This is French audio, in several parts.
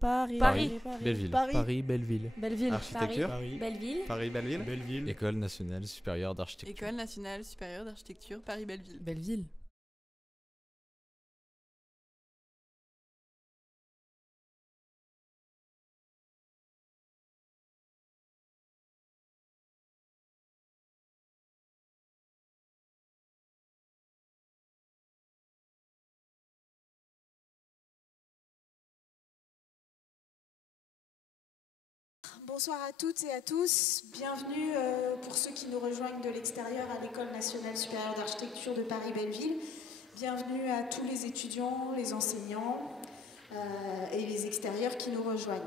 Paris. Belleville. Paris, Belleville. Belleville. Architecture. Paris. Belleville. Paris, Belleville. Belleville. École nationale supérieure d'architecture. École nationale supérieure d'architecture Paris-Belleville. Belleville. Bonsoir à toutes et à tous. Bienvenue pour ceux qui nous rejoignent de l'extérieur à l'École nationale supérieure d'architecture de Paris-Belleville. Bienvenue à tous les étudiants, les enseignants et les extérieurs qui nous rejoignent.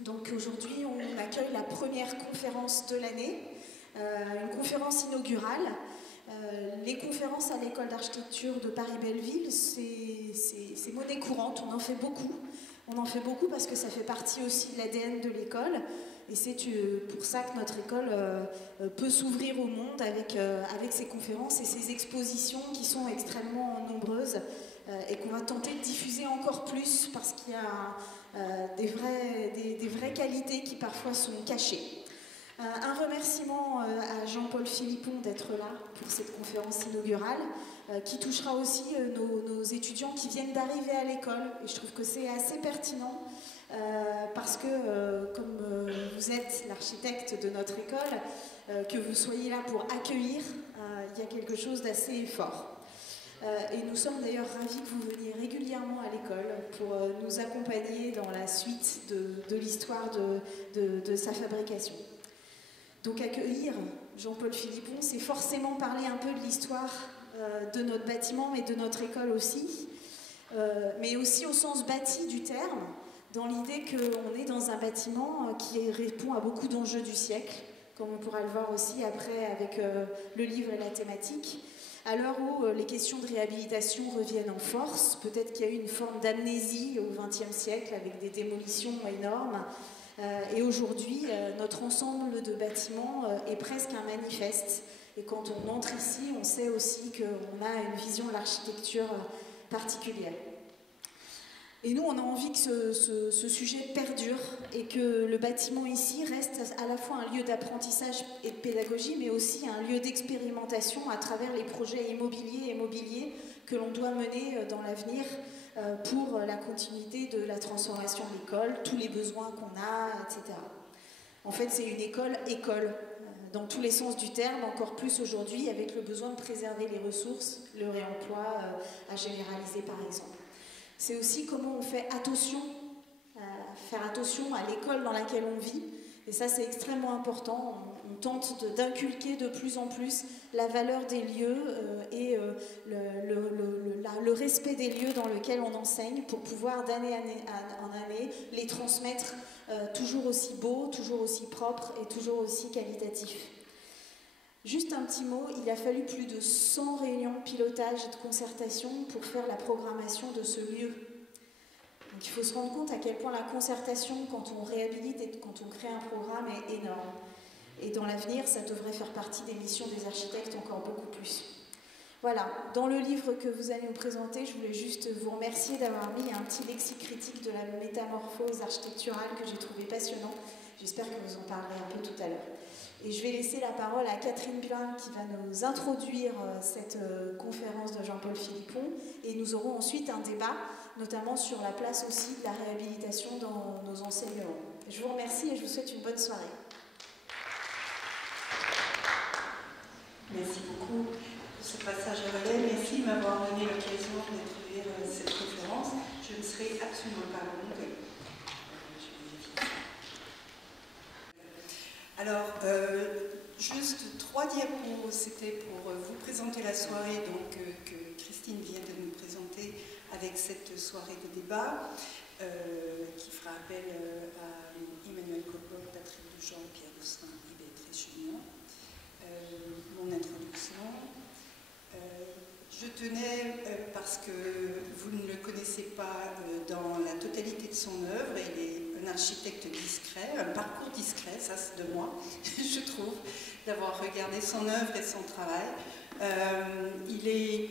Donc aujourd'hui, on accueille la première conférence de l'année, une conférence inaugurale. Les conférences à l'École d'architecture de Paris-Belleville, c'est monnaie courante, on en fait beaucoup. On en fait beaucoup parce que ça fait partie aussi de l'ADN de l'école et c'est pour ça que notre école peut s'ouvrir au monde avec ses conférences et ses expositions qui sont extrêmement nombreuses et qu'on va tenter de diffuser encore plus parce qu'il y a des vraies qualités qui parfois sont cachées. Un remerciement à Jean-Paul Philippon d'être là pour cette conférence inaugurale qui touchera aussi nos étudiants qui viennent d'arriver à l'école. Et je trouve que c'est assez pertinent parce que comme vous êtes l'architecte de notre école, que vous soyez là pour accueillir, il y a quelque chose d'assez fort. Et nous sommes d'ailleurs ravis que vous veniez régulièrement à l'école pour nous accompagner dans la suite de l'histoire de sa fabrication. Donc accueillir Jean-Paul Philippon, c'est forcément parler un peu de l'histoire de notre bâtiment et de notre école aussi, mais aussi au sens bâti du terme, dans l'idée qu'on est dans un bâtiment qui répond à beaucoup d'enjeux du siècle, comme on pourra le voir aussi après avec le livre et la thématique. À l'heure où les questions de réhabilitation reviennent en force, peut-être qu'il y a eu une forme d'amnésie au XXe siècle avec des démolitions énormes. Et aujourd'hui, notre ensemble de bâtiments est presque un manifeste. Et quand on entre ici, on sait aussi qu'on a une vision de l'architecture particulière. Et nous, on a envie que ce sujet perdure et que le bâtiment ici reste à la fois un lieu d'apprentissage et de pédagogie, mais aussi un lieu d'expérimentation à travers les projets immobiliers et mobiliers que l'on doit mener dans l'avenir pour la continuité de la transformation de l'école, tous les besoins qu'on a, etc. En fait, c'est une école, dans tous les sens du terme, encore plus aujourd'hui, avec le besoin de préserver les ressources, le réemploi à généraliser par exemple. C'est aussi comment on fait attention, faire attention à l'école dans laquelle on vit. Et ça, c'est extrêmement important. On tente d'inculquer de plus en plus la valeur des lieux et le respect des lieux dans lesquels on enseigne pour pouvoir d'année en année les transmettre toujours aussi beaux, toujours aussi propres et toujours aussi qualitatifs. Juste un petit mot, il a fallu plus de 100 réunions de pilotage et de concertation pour faire la programmation de ce lieu. Donc il faut se rendre compte à quel point la concertation, quand on réhabilite et quand on crée un programme, est énorme. Et dans l'avenir, ça devrait faire partie des missions des architectes encore beaucoup plus. Voilà, dans le livre que vous allez nous présenter, je voulais juste vous remercier d'avoir mis un petit lexique critique de la métamorphose architecturale que j'ai trouvé passionnant. J'espère que vous en parlerez un peu tout à l'heure. Et je vais laisser la parole à Catherine Blin qui va nous introduire cette conférence de Jean-Paul Philippon et nous aurons ensuite un débat, notamment sur la place aussi de la réhabilitation dans nos enseignements. Je vous remercie et je vous souhaite une bonne soirée. Merci beaucoup pour ce passage à relais. Merci de m'avoir donné l'occasion d'introduire cette conférence. Je ne serai absolument pas longue. Alors, juste 3 diapos, c'était pour vous présenter la soirée que Christine vient de nous présenter avec cette soirée de débat qui fera appel à Emmanuel Coppoc, Patrick Duchamp, Pierre Boussin et Béatrice Chignon. Mon introduction. Je tenais, parce que vous ne le connaissez pas dans la totalité de son œuvre, il est un architecte discret, un parcours discret, ça c'est de moi, je trouve, d'avoir regardé son œuvre et son travail. Il est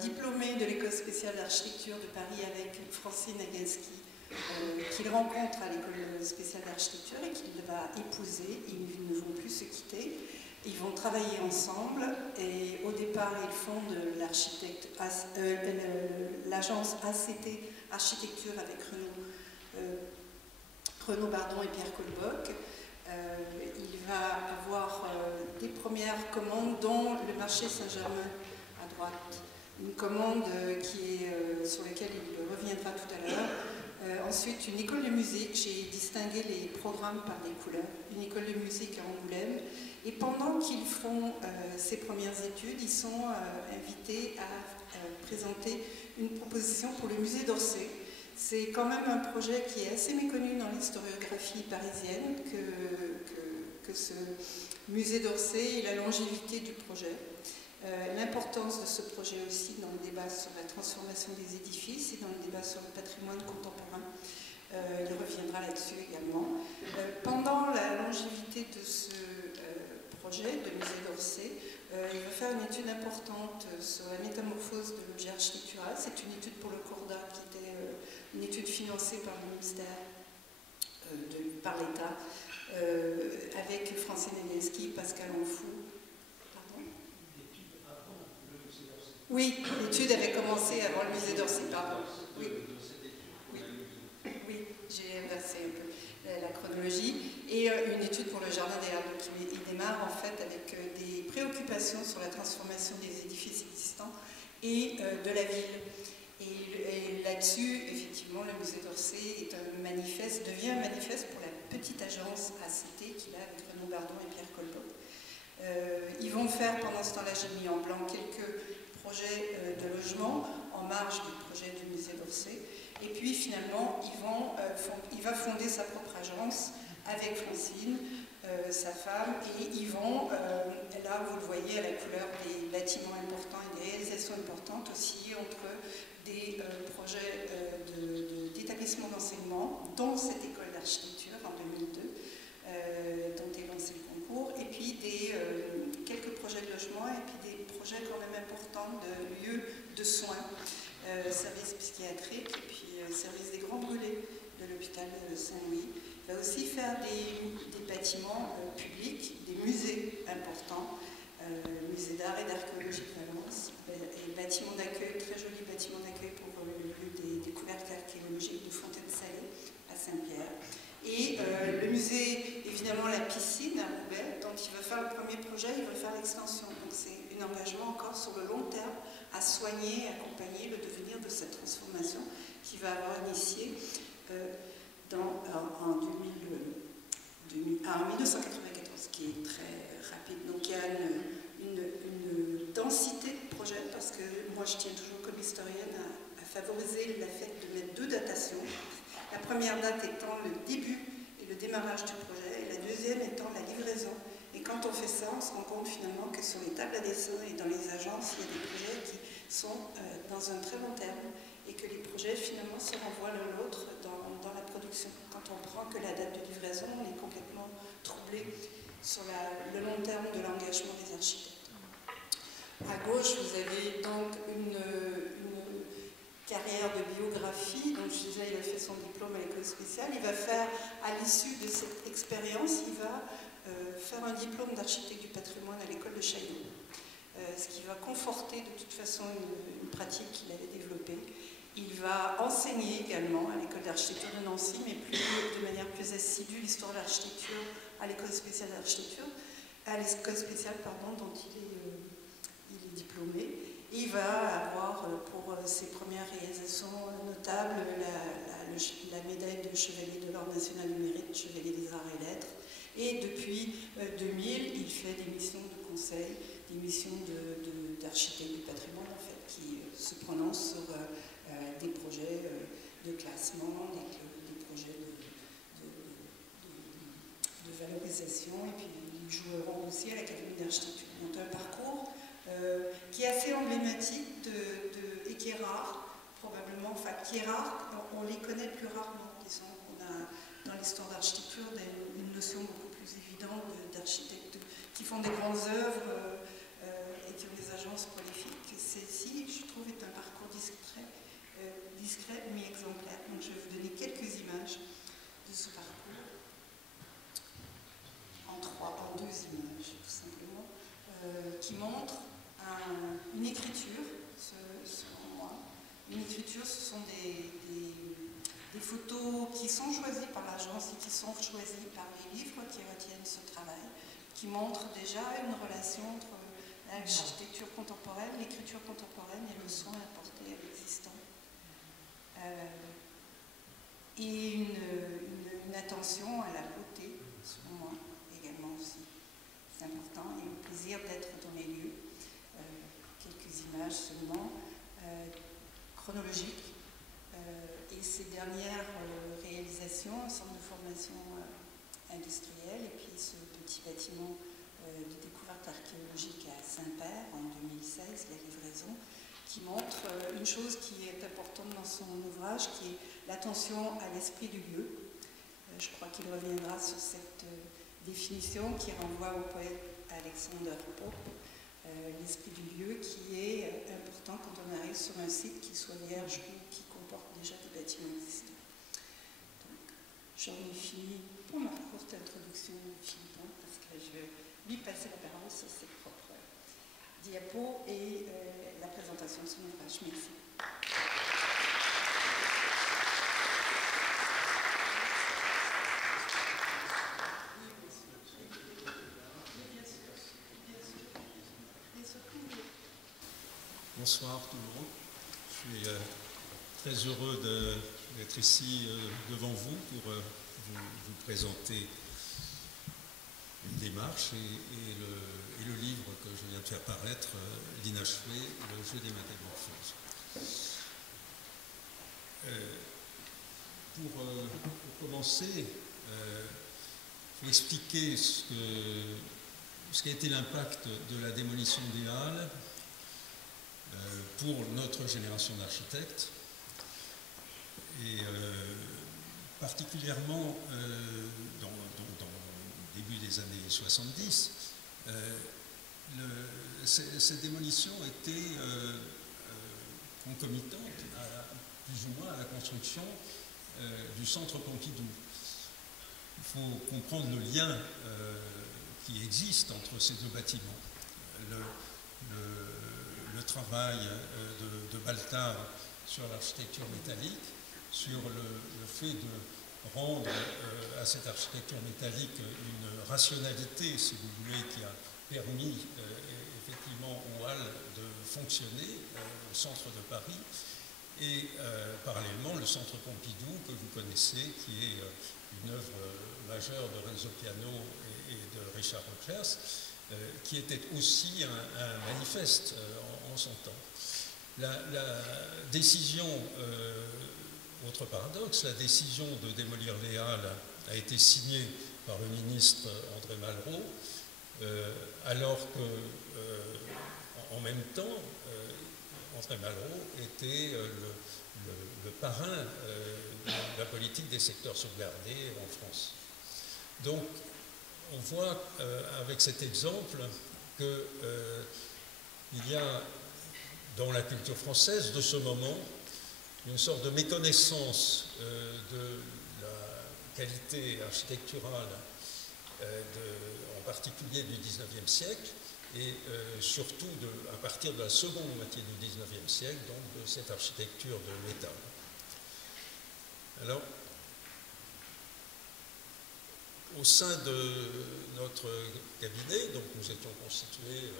diplômé de l'école spéciale d'architecture de Paris avec Francine Nagelski, qu'il rencontre à l'école spéciale d'architecture et qu'il va épouser. Ils ne vont plus se quitter. Ils vont travailler ensemble et au départ, ils fondent l'agence ACT Architecture avec Renaud Bardon et Pierre Colboc. Il va avoir des premières commandes dont le marché Saint-Germain à droite. Une commande sur laquelle il reviendra tout à l'heure. Ensuite, une école de musique. J'ai distingué les programmes par des couleurs. Une école de musique à Angoulême. Et pendant qu'ils font ces premières études, ils sont invités à présenter une proposition pour le musée d'Orsay. C'est quand même un projet qui est assez méconnu dans l'historiographie parisienne que ce musée d'Orsay et la longévité du projet. L'importance de ce projet aussi dans le débat sur la transformation des édifices et dans le débat sur le patrimoine contemporain. Il reviendra là-dessus également. Pendant la longévité de ce projet de musée d'Orsay, il va faire une étude importante sur la métamorphose de l'objet architectural. C'est une étude pour le Corda qui était une étude financée par le ministère, par l'État, avec Francine Nieski, Pascal Anfou. Oui, l'étude avait commencé avant le musée d'Orsay, pardon. Oui, j'ai inversé un peu la chronologie. Et une étude pour le Jardin des Arbres. Il démarre en fait avec des préoccupations sur la transformation des édifices existants et de la ville. Et là-dessus, effectivement, le musée d'Orsay devient un manifeste pour la petite agence ACT qu'il a avec Renaud Bardon et Pierre Colboc. Ils vont faire, pendant ce temps-là, j'ai mis en blanc quelques projets de logement en marge du projet du musée d'Orsay. Et puis finalement, il va fonder sa propre agence avec Francine, sa femme, et ils vont, là vous le voyez à la couleur, des bâtiments importants et des réalisations importantes aussi entre des projets d'établissement d'enseignement, dont cette école d'architecture en 2002, dont est lancé le concours, et puis quelques projets de logement, et puis des projets quand même importants de lieux de soins, services psychiatriques, et puis service des grands brûlés de l'hôpital Saint-Louis. Il va aussi faire des bâtiments publics, des musées importants, musée d'art et d'archéologie de Valence, et bâtiments d'accueil, très joli bâtiment d'accueil pour le lieu des découvertes archéologiques de Fontaine-Salée à Saint-Pierre. Et le musée, évidemment, la piscine à Roubaix, dont il va faire le premier projet, il va faire l'extension. Donc c'est un engagement encore sur le long terme à soigner, accompagner le devenir de cette transformation qui va avoir initié en 1994, qui est très rapide. Donc il y a une densité de projets, parce que moi je tiens toujours comme historienne à favoriser le fait de mettre deux datations. La première date étant le début et le démarrage du projet, et la deuxième étant la livraison. Et quand on fait ça, on se rend compte finalement que sur les tables à dessin et dans les agences, il y a des projets qui sont dans un très long terme, et que les projets finalement se renvoient l'un l'autre dans la production. Quand on prend que la date de livraison, on est complètement troublé sur le long terme de l'engagement des architectes. À gauche, vous avez donc une carrière de biographie. Donc déjà, il a fait son diplôme à l'école spéciale. Il va faire, à l'issue de cette expérience, il va faire un diplôme d'architecte du patrimoine à l'école de Chaillot. Ce qui va conforter de toute façon une pratique qu'il avait développée. Il va enseigner également à l'école d'architecture de Nancy, mais de manière plus assidue, l'histoire de l'architecture à l'école spéciale d'architecture, dont il est diplômé. Et il va avoir pour ses premières réalisations notables la médaille de chevalier de l'Ordre national du mérite, chevalier des arts et lettres. Et depuis 2000, il fait des missions de conseil, des missions d'architecte du patrimoine, en fait, qui se prononcent sur des projets de classement, des projets de valorisation, et puis ils joueront aussi à l'Académie d'architecture. Donc un parcours qui est assez emblématique et qui est rare, probablement, enfin qui est rare, on les connaît plus rarement, disons. On a dans l'histoire d'architecture une notion beaucoup plus évidente d'architectes qui font des grandes œuvres et qui ont des agences prolifiques. Celle-ci, je trouve, est un parcours discret mais exemplaire. Donc je vais vous donner quelques images architecture, ce sont des photos qui sont choisies par l'agence et qui sont choisies par les livres qui retiennent ce travail, qui montrent déjà une relation entre l'architecture contemporaine, l'écriture contemporaine et le soin apporté à l'existant. Et une attention à la beauté, selon moi, également aussi. C'est important, et au plaisir d'être dans les lieux. Quelques images seulement, chronologiques. Et ces dernières réalisations, un centre de formation industrielle, et puis ce petit bâtiment de découverte archéologique à Saint-Père en 2016, la livraison, qui montre une chose qui est importante dans son ouvrage, qui est l'attention à l'esprit du lieu. Je crois qu'il reviendra sur cette définition qui renvoie au poète Alexander Pope, l'esprit du lieu, qui est important quand on arrive sur un site qui soit vierge ou qui comporte déjà des bâtiments existants. Donc, j'en ai fini pour ma courte introduction de Philippon, parce que je vais lui passer la parole sur ses propres diapos et la présentation de son ouvrage. Merci. Bonsoir tout le monde. Je suis très heureux d'être ici devant vous pour vous présenter une démarche et le livre que je viens de faire paraître, l'inachevé, le jeu des métamorphoses. Pour commencer, il faut expliquer ce qu'a été l'impact de la démolition des Halles pour notre génération d'architectes, et particulièrement dans le début des années 70, cette démolition était concomitante plus ou moins à la construction du centre Pompidou. Il faut comprendre le lien qui existe entre ces deux bâtiments. Le travail de Baltard sur l'architecture métallique, sur le fait de rendre à cette architecture métallique une rationalité, si vous voulez, qui a permis effectivement aux Halles de fonctionner au centre de Paris, et parallèlement le centre Pompidou que vous connaissez, qui est une œuvre majeure de Renzo Piano et de Richard Rogers, qui était aussi un manifeste en son temps. La décision, autre paradoxe, la décision de démolir les Halles a été signée par le ministre André Malraux, alors que, en même temps, André Malraux était le parrain de la politique des secteurs sauvegardés en France. Donc, on voit avec cet exemple qu'il y a dans la culture française de ce moment une sorte de méconnaissance de la qualité architecturale, en particulier du XIXe siècle, et surtout à partir de la seconde moitié du XIXe siècle, donc de cette architecture de métal. Alors, au sein de notre cabinet, donc nous étions constitués,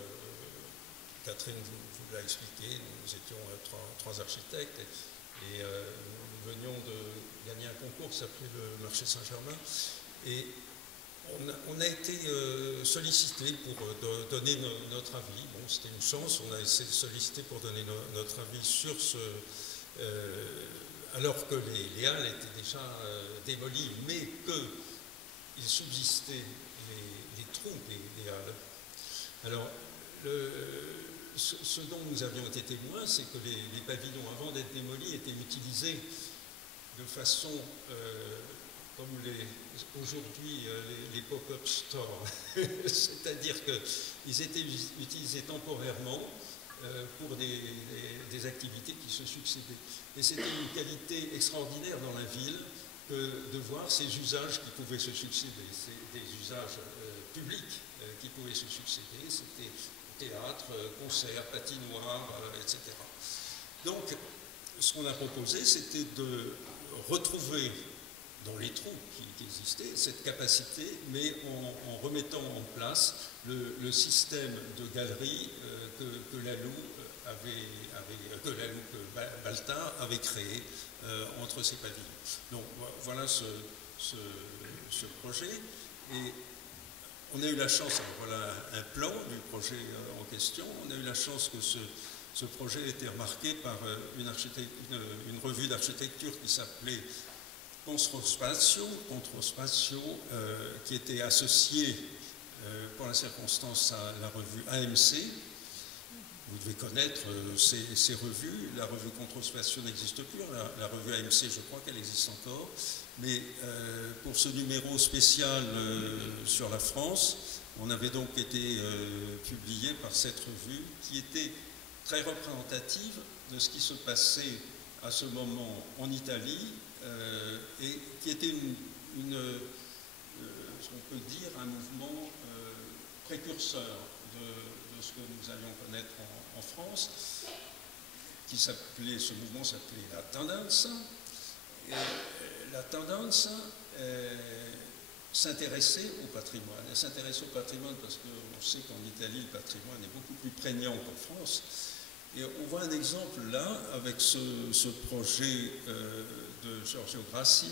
Catherine vous l'a expliqué, nous étions trois architectes et nous venions de gagner un concours qui s'appelait le Marché Saint-Germain, et on a été sollicité pour donner notre avis. Bon, c'était une chance, on a essayé de solliciter pour donner notre avis sur ce... alors que les Halles étaient déjà démolies, mais qu'il subsistait les trous des Halles. Alors, ce dont nous avions été témoins, c'est que les pavillons, avant d'être démolis, étaient utilisés de façon, comme aujourd'hui, les pop-up stores. C'est-à-dire qu'ils étaient utilisés temporairement pour des activités qui se succédaient. Et c'était une qualité extraordinaire dans la ville que de voir ces usages qui pouvaient se succéder, des usages publics qui pouvaient se succéder. C'était théâtre, concert, patinoire, etc. Donc, ce qu'on a proposé, c'était de retrouver dans les trous qui existaient cette capacité, mais en remettant en place le système de galeries que Baltin avait créé entre ses pavillons. Donc voilà ce projet. Et on a eu la chance, voilà un plan du projet en question, on a eu la chance que ce projet ait été remarqué par une revue d'architecture qui s'appelait Controspatio, qui était associée pour la circonstance à la revue AMC. Vous devez connaître ces revues. La revue Controspatio n'existe plus, la revue AMC, je crois qu'elle existe encore. Mais pour ce numéro spécial sur la France, on avait donc été publié par cette revue qui était très représentative de ce qui se passait à ce moment en Italie et qui était ce qu'on peut dire, un mouvement précurseur de ce que nous allions connaître en France, ce mouvement s'appelait la Tendenza. Et la Tendenza s'intéressait au patrimoine. Elle s'intéresse au patrimoine parce qu'on sait qu'en Italie, le patrimoine est beaucoup plus prégnant qu'en France. Et on voit un exemple là, avec ce projet de Giorgio Grassi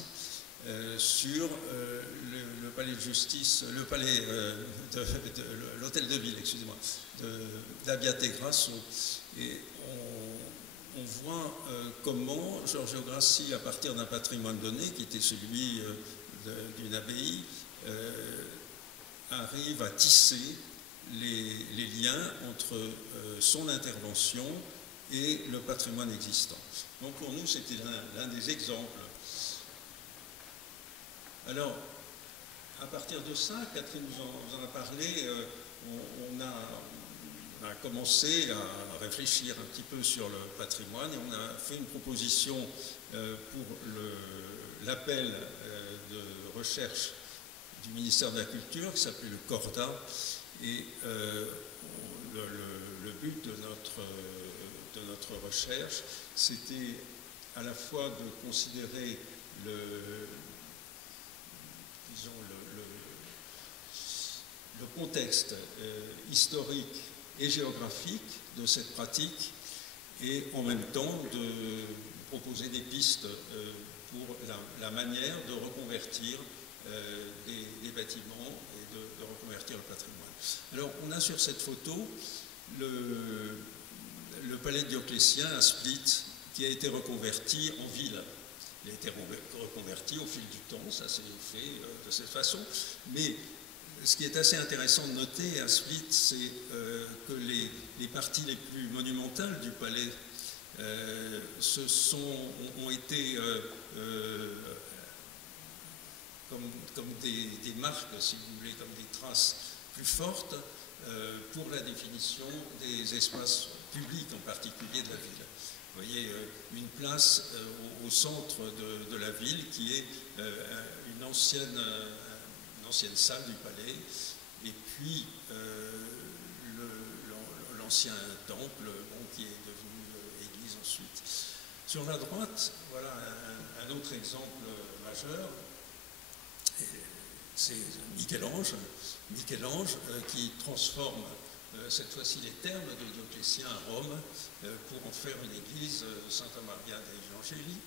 sur le palais de justice, l'hôtel de ville, excusez-moi, d'Abbiate Grasso. Et on voit comment Giorgio Grassi, à partir d'un patrimoine donné, qui était celui d'une abbaye, arrive à tisser les liens entre son intervention et le patrimoine existant. Donc pour nous, c'était l'un des exemples. Alors, à partir de ça, Catherine vous en a parlé, on a commencé à réfléchir un petit peu sur le patrimoine et on a fait une proposition pour l'appel de recherche du ministère de la Culture qui s'appelait le Corda. Et le but de notre recherche, c'était à la fois de considérer le contexte historique et géographique de cette pratique et en même temps de proposer des pistes pour la manière de reconvertir des bâtiments et de reconvertir le patrimoine. Alors, on a sur cette photo le palais de Dioclétien à Split qui a été reconverti en ville. Il a été reconverti au fil du temps, ça s'est fait de cette façon. Mais ce qui est assez intéressant de noter à Split, c'est que les parties les plus monumentales du palais ont été comme des marques, si vous voulez, comme des traces plus fortes pour la définition des espaces publics, en particulier de la ville. Vous voyez une place au centre de la ville qui est une ancienne salle du palais, et puis l'ancien temple qui est devenu église ensuite. Sur la droite, voilà un autre exemple majeur. C'est Michel-Ange qui transforme cette fois-ci les thermes de Dioclétien à Rome pour en faire une église Santa Maria degli Angeli.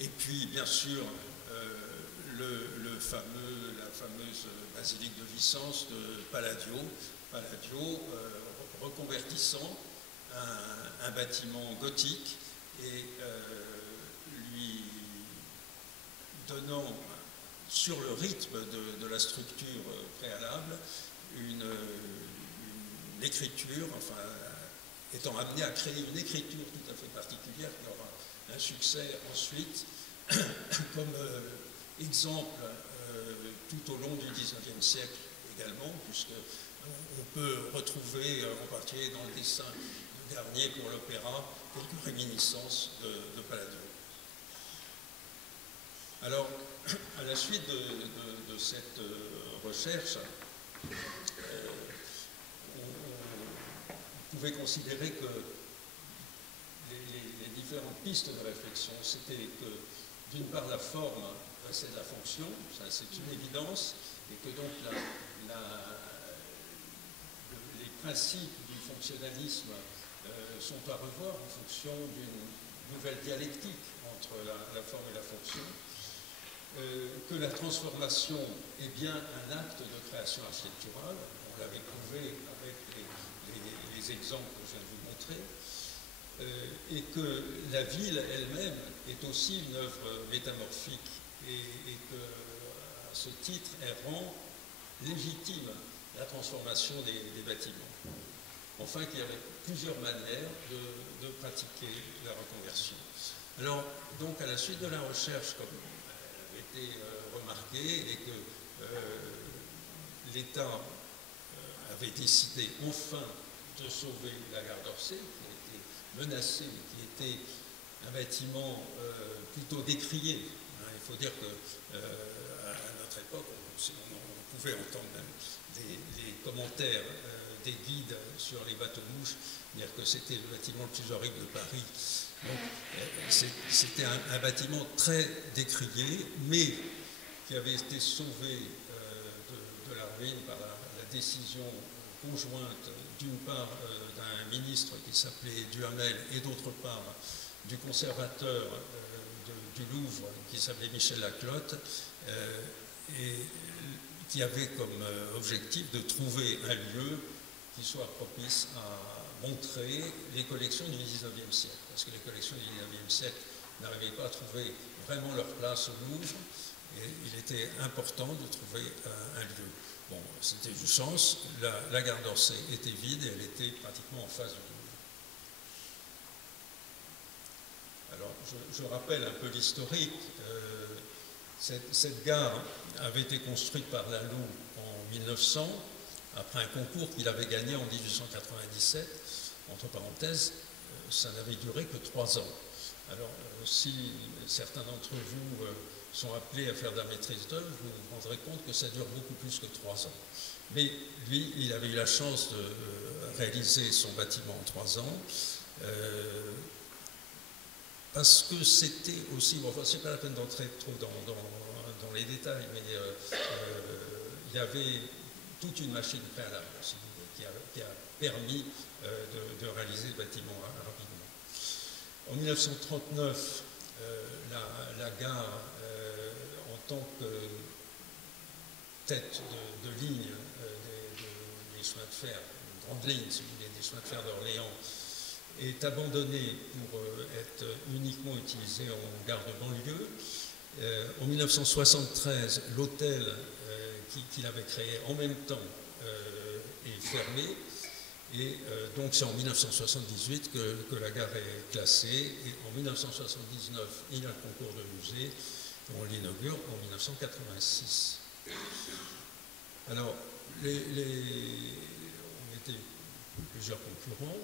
Et puis, bien sûr, la fameuse basilique de Vicence de Palladio, reconvertissant un bâtiment gothique et lui donnant sur le rythme de la structure préalable une écriture, enfin, étant amené à créer une écriture tout à fait particulière qui aura un succès ensuite comme exemple tout au long du XIXe siècle également, puisqu'on peut retrouver, en particulier dans le dessin de Garnier pour l'opéra, quelques réminiscences de Palladio. Alors, à la suite de cette recherche, on pouvait considérer que les différentes pistes de réflexion, c'était que, d'une part, la forme précède la fonction, ça c'est une évidence, et que donc les principes du fonctionnalisme sont à revoir en fonction d'une nouvelle dialectique entre la forme et la fonction, que la transformation est bien un acte de création architecturale, on l'avait prouvé avec les exemples que je viens de vous montrer, et que la ville elle-même est aussi une œuvre métamorphique, et que, à ce titre, elle rend légitime la transformation des bâtiments. Enfin, qu'il y avait plusieurs manières de pratiquer la reconversion. Alors, donc, à la suite de la recherche, comme avait été remarqué, et que l'État avait décidé enfin de sauver la gare d'Orsay, qui était menacée, qui était un bâtiment plutôt décrié. Il faut dire qu'à notre époque, on pouvait entendre même des commentaires des guides sur les bateaux-mouches, dire que c'était le bâtiment le plus horrible de Paris. Donc, c'était un bâtiment très décrié, mais qui avait été sauvé de la ruine par la décision conjointe, d'une part d'un ministre qui s'appelait Duhamel, et d'autre part du conservateur du Louvre qui s'appelait Michel Laclotte, et qui avait comme objectif de trouver un lieu qui soit propice à montrer les collections du XIXe siècle, parce que les collections du XIXe siècle n'arrivaient pas à trouver vraiment leur place au Louvre, et il était important de trouver un lieu. Bon, c'était du sens, la gare d'Orsay était vide et elle était pratiquement en face du Louvre. Alors, je rappelle un peu l'historique. Cette gare avait été construite par Laloux en 1900, après un concours qu'il avait gagné en 1897. Entre parenthèses, ça n'avait duré que 3 ans. Alors, si certains d'entre vous sont appelés à faire de la maîtrise d'œuvre, vous vous rendrez compte que ça dure beaucoup plus que 3 ans. Mais lui, il avait eu la chance de réaliser son bâtiment en 3 ans, parce que c'était aussi, bon, enfin, c'est pas la peine d'entrer trop dans les détails, mais il y avait toute une machine préalable, si vous voulez, qui a permis de réaliser le bâtiment rapidement. En 1939, la gare, en tant que tête de ligne des chemins de fer, une grande ligne, si vous voulez, des chemins de fer d'Orléans, est abandonnée pour être uniquement utilisée en gare de banlieue. En 1973, l'hôtel qu'il avait créé en même temps est fermé. Et donc c'est en 1978 que la gare est classée. Et en 1979, il y a le concours de musée. Et on l'inaugure en 1986. Alors, on était plusieurs concurrents.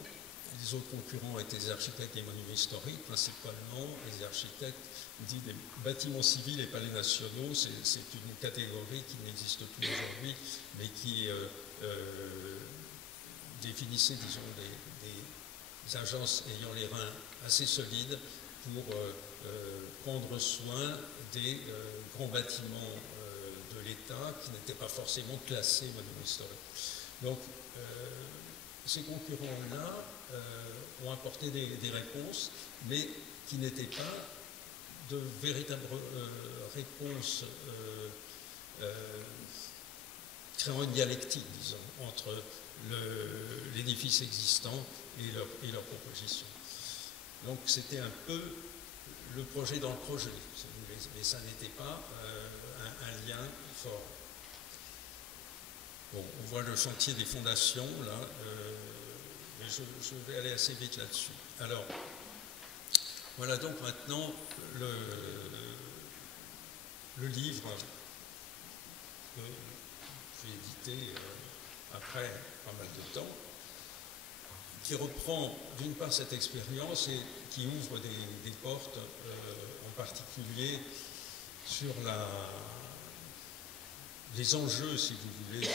Les autres concurrents étaient des architectes des monuments historiques, principalement, et des architectes dits des bâtiments civils et palais nationaux. C'est une catégorie qui n'existe plus aujourd'hui, mais qui définissait, disons, des agences ayant les reins assez solides pour prendre soin des grands bâtiments de l'État qui n'étaient pas forcément classés monuments historiques. Donc, ces concurrents-là ont apporté des réponses, mais qui n'étaient pas de véritables réponses créant une dialectique, disons, entre l'édifice existant et leur proposition. Donc c'était un peu le projet dans le projet, si vous voulez, mais ça n'était pas un lien fort. Bon, on voit le chantier des fondations, là, mais je vais aller assez vite là-dessus. Alors, voilà donc maintenant le livre que j'ai édité après pas mal de temps, qui reprend d'une part cette expérience et qui ouvre des portes, en particulier sur les enjeux, si vous voulez,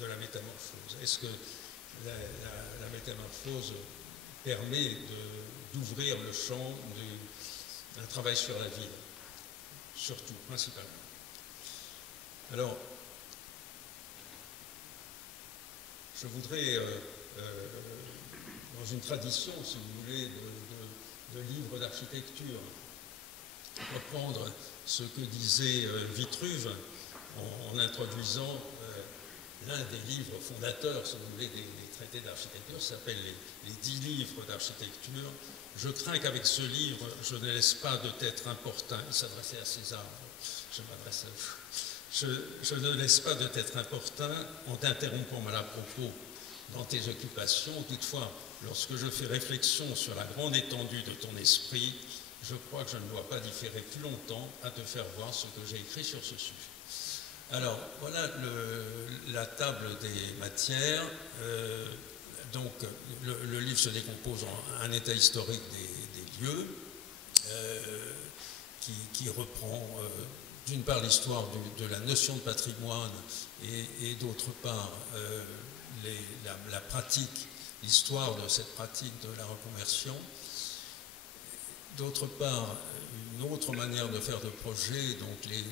de la métamorphose. Est-ce que la métamorphose permet d'ouvrir le champ d'un travail sur la ville, surtout, principalement. Alors, je voudrais, dans une tradition, si vous voulez, de livres d'architecture, reprendre ce que disait Vitruve en introduisant l'un des livres fondateurs, si vous voulez, des traités d'architecture, s'appelle les 10 livres d'architecture. Je crains qu'avec ce livre, je ne laisse pas de tête importun. Il s'adressait à César, je m'adresse à vous. Je ne laisse pas de t'être importun en t'interrompant à propos dans tes occupations. Toutefois, lorsque je fais réflexion sur la grande étendue de ton esprit, je crois que je ne dois pas différer plus longtemps à te faire voir ce que j'ai écrit sur ce sujet. Alors, voilà la table des matières. Donc, le livre se décompose en un état historique des lieux, qui reprend d'une part l'histoire de la notion de patrimoine et d'autre part la pratique, l'histoire de cette pratique de la reconversion. D'autre part, une autre manière de faire de projet, donc les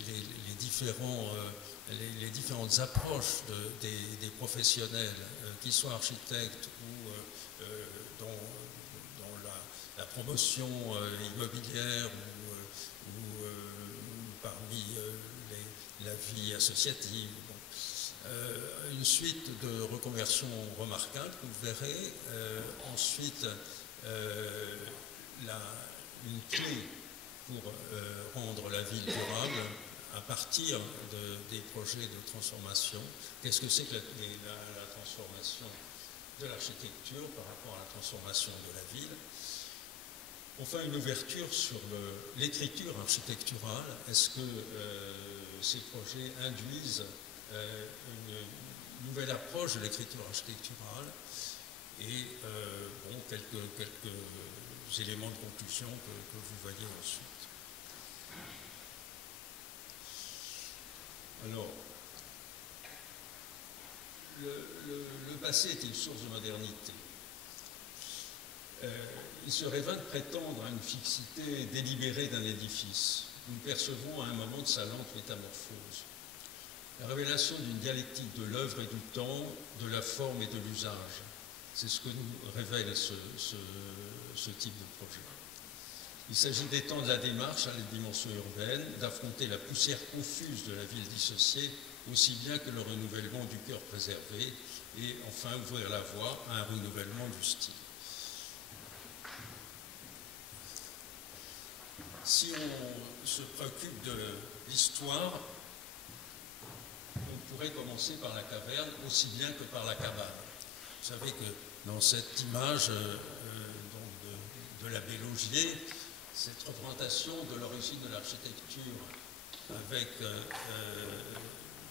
différentes approches des professionnels, qu'ils soient architectes ou dans la promotion immobilière ou parmi la vie associative. Bon. Une suite de reconversions remarquables, vous verrez. Ensuite, une clé pour rendre la ville durable à partir des projets de transformation. Qu'est-ce que c'est que la transformation de l'architecture par rapport à la transformation de la ville? Enfin, une ouverture sur l'écriture architecturale. Est-ce que ces projets induisent une nouvelle approche de l'écriture architecturale? Et bon, quelques éléments de conclusion que vous voyez ensuite. Alors, le passé est une source de modernité. Il serait vain de prétendre à une fixité délibérée d'un édifice. Nous percevons à un moment de sa lente métamorphose. La révélation d'une dialectique de l'œuvre et du temps, de la forme et de l'usage. C'est ce que nous révèle ce type de projet. Il s'agit d'étendre la démarche à la dimension urbaine, d'affronter la poussière confuse de la ville dissociée, aussi bien que le renouvellement du cœur préservé, et enfin ouvrir la voie à un renouvellement du style. Si on se préoccupe de l'histoire, on pourrait commencer par la caverne aussi bien que par la cabane. Vous savez que dans cette image de l'abbé Laugier, cette représentation de l'origine de l'architecture avec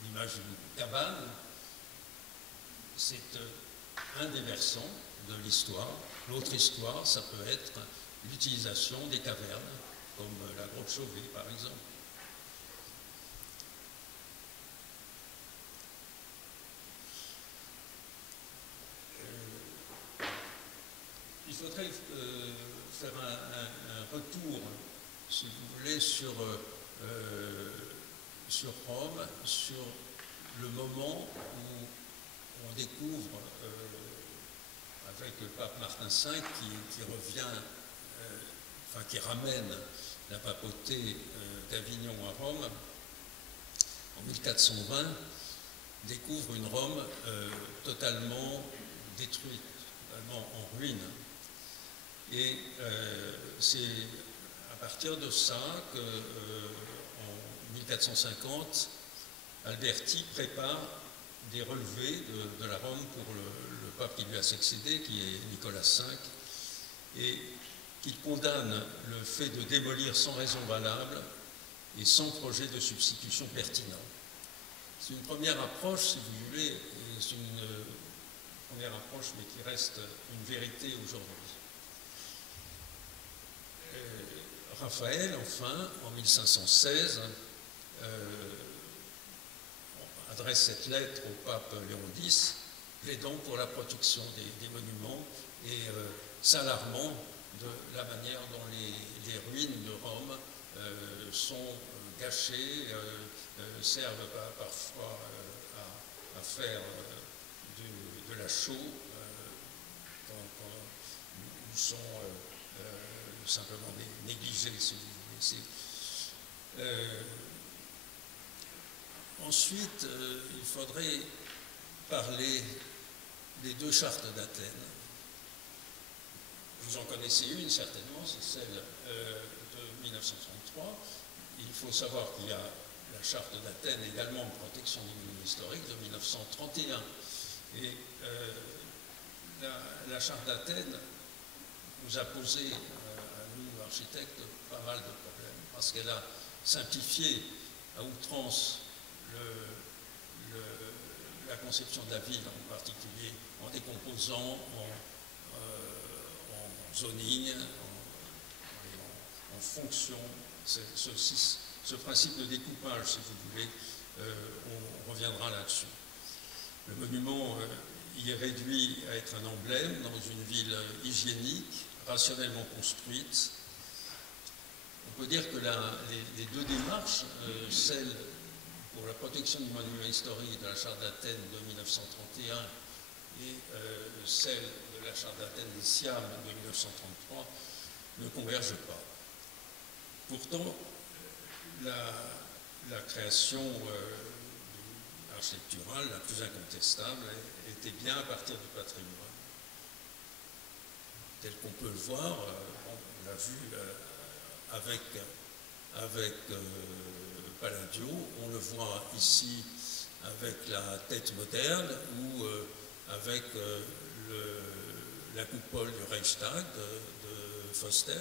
l'image d'une cabane, c'est un des versants de l'histoire. L'autre histoire, ça peut être l'utilisation des cavernes, comme la grotte Chauvet par exemple. Il faudrait faire un retour, si vous voulez, sur Rome, sur le moment où on découvre, avec le pape Martin V, qui revient, enfin qui ramène la papauté d'Avignon à Rome, en 1420, découvre une Rome totalement détruite, totalement en ruine. Et c'est à partir de ça qu'en 1450, Alberti prépare des relevés de la Rome pour le pape qui lui a succédé, qui est Nicolas V, et qu'il condamne le fait de démolir sans raison valable et sans projet de substitution pertinent. C'est une première approche, si vous voulez, c'est une première approche, mais qui reste une vérité aujourd'hui. Raphaël, enfin, en 1516, adresse cette lettre au pape Léon X, plaidant pour la protection des monuments et s'alarmant de la manière dont les ruines de Rome sont gâchées, servent parfois à faire de la chaux, ou sont simplement négligées, si vous voulez. Ensuite, il faudrait parler des deux chartes d'Athènes. Vous en connaissez une certainement, c'est celle de 1933. Il faut savoir qu'il y a la charte d'Athènes également de protection du monument historique de 1931. Et la charte d'Athènes nous a posé, à nous architectes, pas mal de problèmes, parce qu'elle a simplifié à outrance la conception de la ville, en particulier en décomposant, en zoning, en fonction. Ce principe de découpage, si vous voulez, on reviendra là-dessus. Le monument y est réduit à être un emblème dans une ville hygiénique, rationnellement construite. On peut dire que les deux démarches, celle pour la protection du monument historique de la charte d'Athènes de 1931 et celle de la charte d'Athènes des Siam de 1933, ne convergent pas. Pourtant, la création architecturale la plus incontestable était bien à partir du patrimoine. Tel qu'on peut le voir, on l'a vu avec Palladio, on le voit ici avec la tête moderne ou avec la coupole du Reichstag de Foster.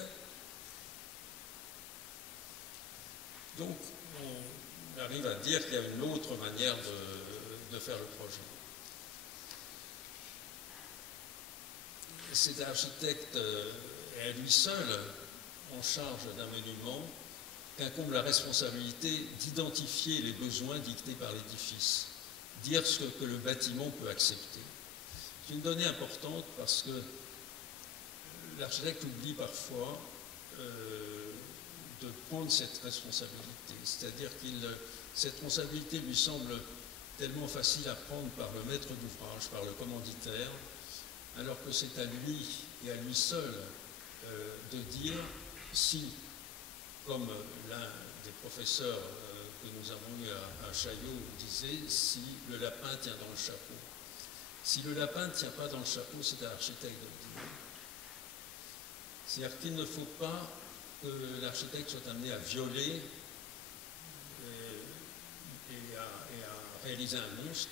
Donc, on arrive à dire qu'il y a une autre manière de faire le projet. Cet architecte est à lui seul en charge d'un monument qu'incombe la responsabilité d'identifier les besoins dictés par l'édifice, dire ce que le bâtiment peut accepter. C'est une donnée importante parce que l'architecte oublie parfois de prendre cette responsabilité. C'est-à-dire que cette responsabilité lui semble tellement facile à prendre par le maître d'ouvrage, par le commanditaire, alors que c'est à lui et à lui seul de dire si, comme l'un des professeurs que nous avons eu à Chaillot disait, si le lapin tient dans le chapeau. Si le lapin ne tient pas dans le chapeau, c'est à l'architecte de le dire. C'est-à-dire qu'il ne faut pas que l'architecte soit amené à violer et à réaliser un monstre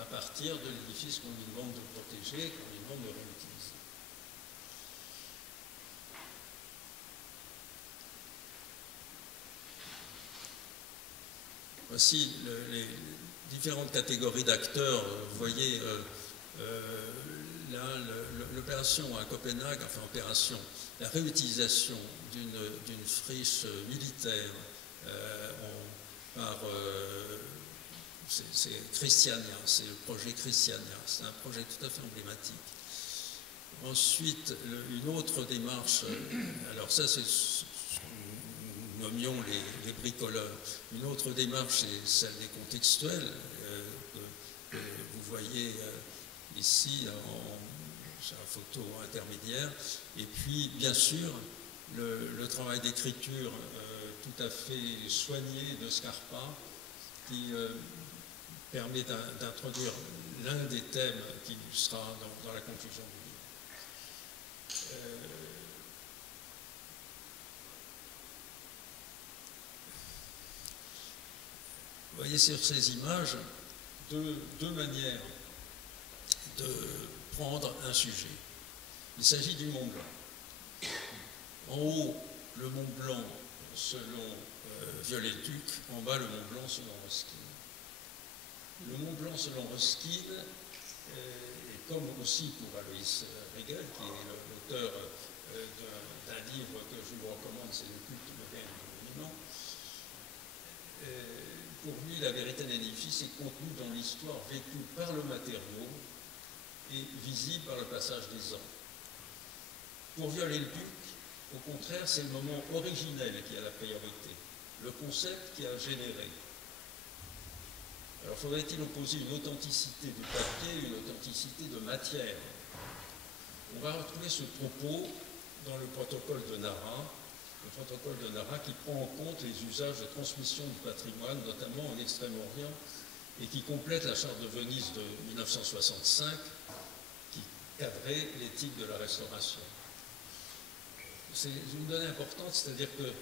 à partir de l'édifice qu'on lui demande de protéger, qu'on lui demande de réutiliser. Voici les différentes catégories d'acteurs. Vous voyez là l'opération à Copenhague, enfin opération, la réutilisation d'une friche militaire par c'est Christiania, c'est le projet Christiania, c'est un projet tout à fait emblématique. Ensuite, une autre démarche, alors ça c'est, nous nommions les bricoleurs, une autre démarche c'est celle des contextuels, que vous voyez ici sur la photo intermédiaire, et puis bien sûr le travail d'écriture tout à fait soigné de Scarpa qui permet d'introduire l'un des thèmes qui sera dans la conclusion du livre. Vous voyez sur ces images deux manières de prendre un sujet. Il s'agit du Mont Blanc. En haut, le Mont Blanc selon Viollet-le-Duc, en bas, le Mont Blanc selon Ruskin. Le Mont Blanc selon Ruskin, et comme aussi pour Alois Riegel, qui est l'auteur d'un livre que je vous recommande, c'est Le culte moderne du monument, pour lui, la vérité de l'édifice est contenue dans l'histoire vécue par le matériau et visible par le passage des ans. Pour Viollet-le-Duc, au contraire, c'est le moment originel qui a la priorité, le concept qui a généré. Alors faudrait-il opposer une authenticité du papier et une authenticité de matière? On va retrouver ce propos dans le protocole de Nara, qui prend en compte les usages de transmission du patrimoine, notamment en Extrême-Orient, et qui complète la Charte de Venise de 1965, qui cadrait l'éthique de la restauration. C'est une donnée importante, c'est-à-dire que le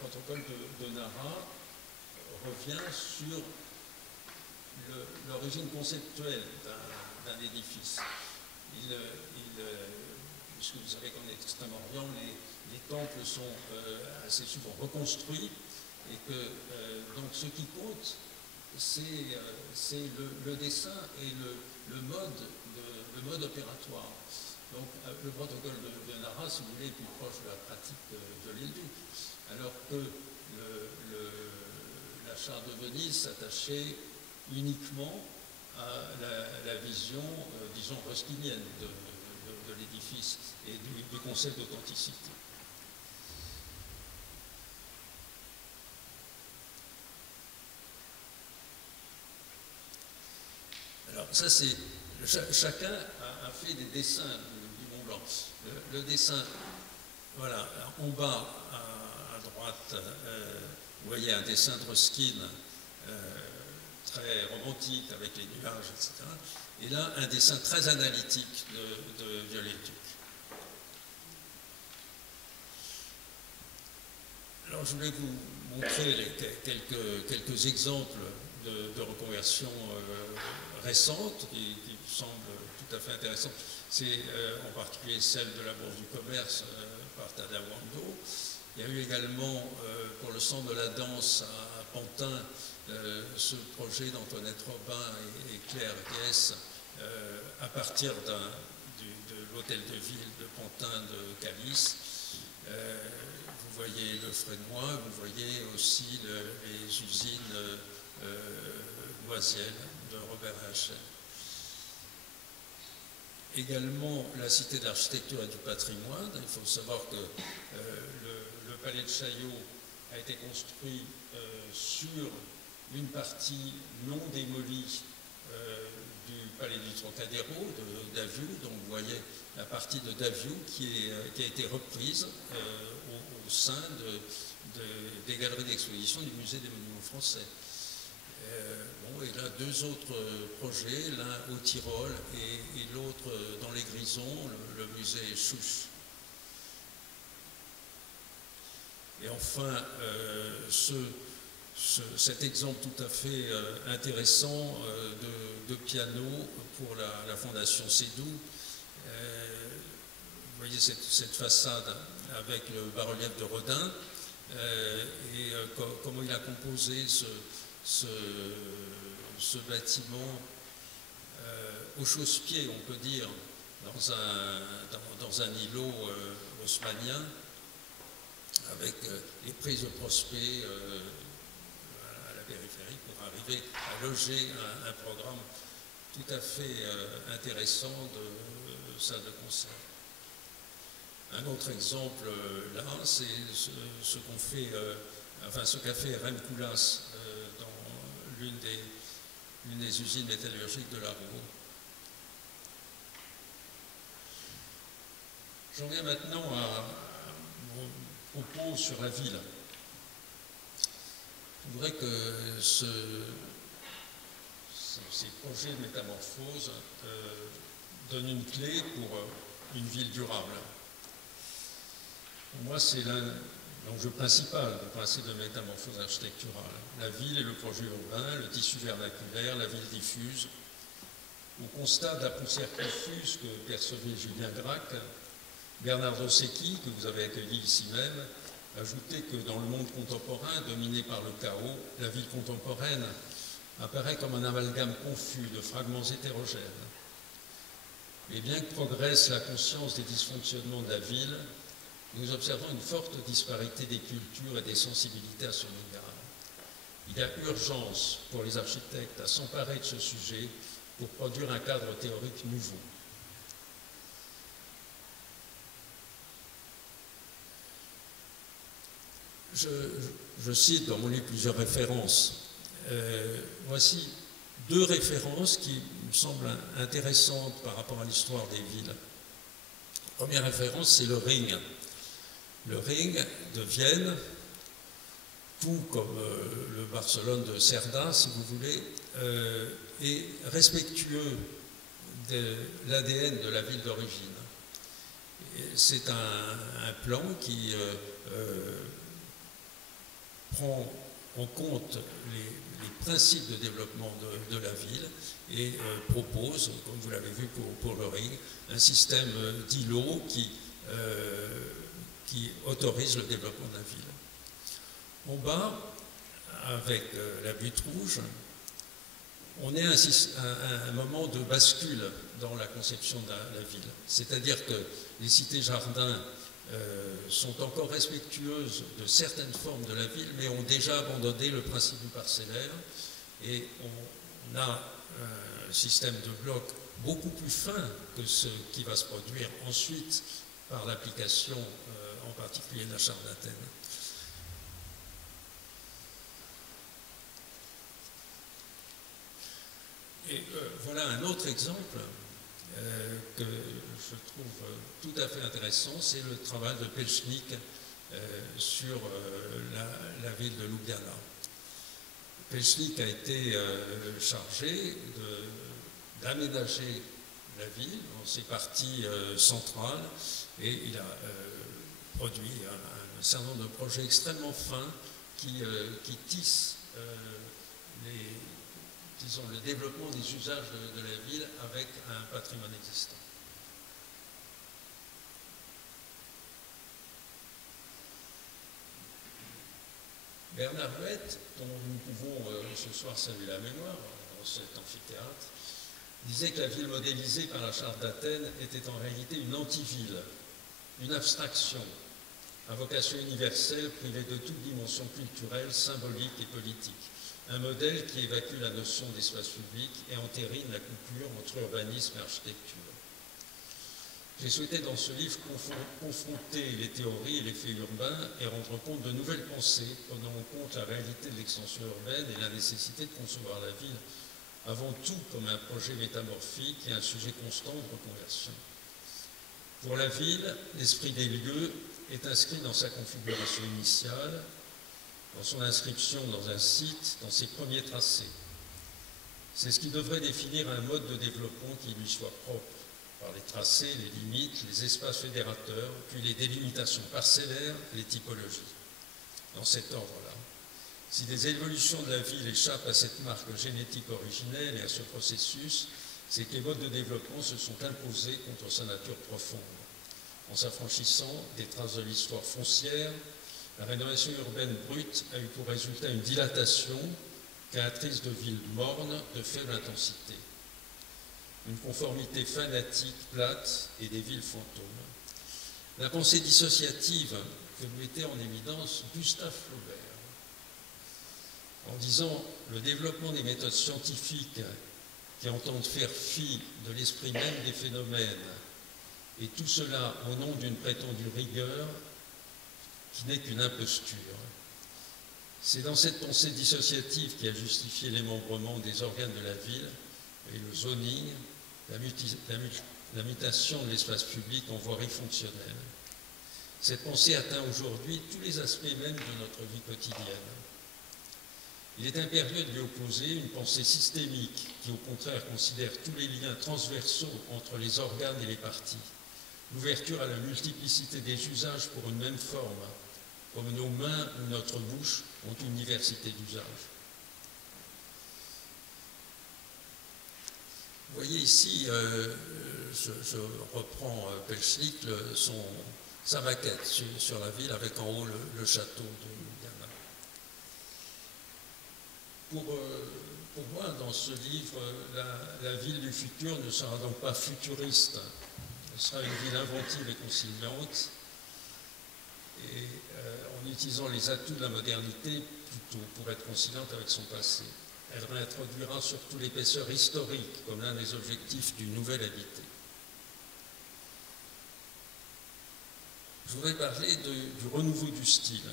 protocole de Nara revient sur l'origine conceptuelle d'un édifice. Puisque vous savez qu'en Extrême-Orient, les temples sont assez souvent reconstruits et que donc ce qui compte, c'est le dessin et le mode opératoire. Donc le protocole de Nara, si vous voulez, est plus proche de la pratique de Viollet-le-Duc, alors que la Charte de Venise s'attachait uniquement à la vision, disons, ruskinienne de l'édifice et du concept d'authenticité. Alors ça c'est, chacun a fait des dessins du Mont Blanc. Le dessin, voilà, en bas à droite, vous voyez un dessin de Ruskin très romantique avec les nuages, etc. Et là, un dessin très analytique de Viollet-le-Duc. Alors, je voulais vous montrer quelques exemples de reconversion récentes qui semblent tout à fait intéressantes. C'est en particulier celle de la Bourse du Commerce par Tadawando. Il y a eu également pour le Centre de la Danse à Pantin ce projet d'Antoinette Robin et Claire Guess à partir de l'hôtel de ville de Pantin de Calice. Vous voyez le Frénois, vous voyez aussi les usines Noisiel de Robert Hachel. Également la Cité de l'Architecture et du Patrimoine. Il faut savoir que le palais de Chaillot a été construit sur une partie non démolie du palais du Trocadéro, de Daviou. Donc vous voyez la partie de Daviou qui a été reprise au sein des galeries d'exposition du Musée des Monuments Français. Et là, deux autres projets, l'un au Tyrol et l'autre dans les Grisons, le musée Chouche. Et enfin, cet exemple tout à fait intéressant de piano pour la Fondation Sédou. Vous voyez cette façade avec le bas-relief de Rodin et comment il a composé ce bâtiment au chausse-pied, on peut dire, dans un îlot haussmannien, avec les prises de prospect à la périphérie pour arriver à loger un programme tout à fait intéressant de salle de concert. Un autre exemple là, c'est ce qu'on fait, ce qu'a fait Rem Koolhaas dans l'une des usines métallurgiques de la Roue. J'en viens maintenant à mon propos sur la ville. Je voudrais que ces projets de métamorphose donnent une clé pour une ville durable. Pour moi, c'est l'enjeu principal du principe de métamorphose architecturale. La ville et le projet urbain, le tissu vernaculaire, la ville diffuse. Au constat de la poussière confuse que percevait Julien Gracq, Bernard Rosecki, que vous avez accueilli ici même, ajoutait que dans le monde contemporain, dominé par le chaos, la ville contemporaine apparaît comme un amalgame confus de fragments hétérogènes. Mais bien que progresse la conscience des dysfonctionnements de la ville, nous observons une forte disparité des cultures et des sensibilités à son égard. Il y a urgence pour les architectes à s'emparer de ce sujet pour produire un cadre théorique nouveau. je cite dans mon livre plusieurs références. Voici deux références qui me semblent intéressantes par rapport à l'histoire des villes. La première référence, c'est le Ring. Le Ring de Vienne, tout comme le Barcelone de Cerdà, si vous voulez, est respectueux de l'ADN de la ville d'origine. C'est un plan qui prend en compte les principes de développement de la ville et propose, comme vous l'avez vu pour le Ring, un système d'îlots qui autorise le développement de la ville. En bas, avec la butte rouge, on est à un moment de bascule dans la conception de la ville. C'est-à-dire que les cités-jardins sont encore respectueuses de certaines formes de la ville, mais ont déjà abandonné le principe du parcellaire. Et on a un système de blocs beaucoup plus fin que ce qui va se produire ensuite par l'application, en particulier de la Charte d'Athènes. Et voilà un autre exemple que je trouve tout à fait intéressant, c'est le travail de Pechnik sur la ville de Ljubljana. Pechnik a été chargé d'aménager la ville dans ses parties centrales et il a produit un certain nombre de projets extrêmement fins qui tissent le développement des usages de la ville avec un patrimoine existant. Bernard Huet, dont nous pouvons ce soir saluer la mémoire dans cet amphithéâtre, disait que la ville modélisée par la Charte d'Athènes était en réalité une antiville, une abstraction, à vocation universelle privée de toute dimension culturelle, symbolique et politique. Un modèle qui évacue la notion d'espace public et entérine la coupure entre urbanisme et architecture. J'ai souhaité dans ce livre confronter les théories et les faits urbains et rendre compte de nouvelles pensées, prenant en compte la réalité de l'extension urbaine et la nécessité de concevoir la ville avant tout comme un projet métamorphique et un sujet constant de reconversion. Pour la ville, l'esprit des lieux est inscrit dans sa configuration initiale, dans son inscription dans un site, dans ses premiers tracés. C'est ce qui devrait définir un mode de développement qui lui soit propre, par les tracés, les limites, les espaces fédérateurs, puis les délimitations parcellaires, les typologies. Dans cet ordre-là, si des évolutions de la ville échappent à cette marque génétique originelle et à ce processus, c'est que les modes de développement se sont imposés contre sa nature profonde. En s'affranchissant des traces de l'histoire foncière, la rénovation urbaine brute a eu pour résultat une dilatation créatrice de villes mornes de faible intensité, une conformité fanatique, plate et des villes fantômes. La pensée dissociative que mettait en évidence Gustave Flaubert, en disant le développement des méthodes scientifiques qui entendent faire fi de l'esprit même des phénomènes, et tout cela au nom d'une prétendue rigueur qui n'est qu'une imposture. C'est dans cette pensée dissociative qui a justifié l'émembrement des organes de la ville et le zoning, la mutation de l'espace public en voirie fonctionnelle. Cette pensée atteint aujourd'hui tous les aspects même de notre vie quotidienne. Il est impérieux de lui opposer une pensée systémique qui, au contraire, considère tous les liens transversaux entre les organes et les parties, l'ouverture à la multiplicité des usages pour une même forme, comme nos mains ou notre bouche ont une diversité d'usages. Vous voyez ici, je reprends Pechnik, sa maquette sur la ville avec en haut le château de Ljubljana. Pour moi, dans ce livre, la ville du futur ne sera donc pas futuriste. Ce sera une ville inventive et conciliante, et en utilisant les atouts de la modernité plutôt pour être conciliante avec son passé. Elle réintroduira surtout l'épaisseur historique comme l'un des objectifs du nouvel habité. Je voudrais parler du renouveau du style.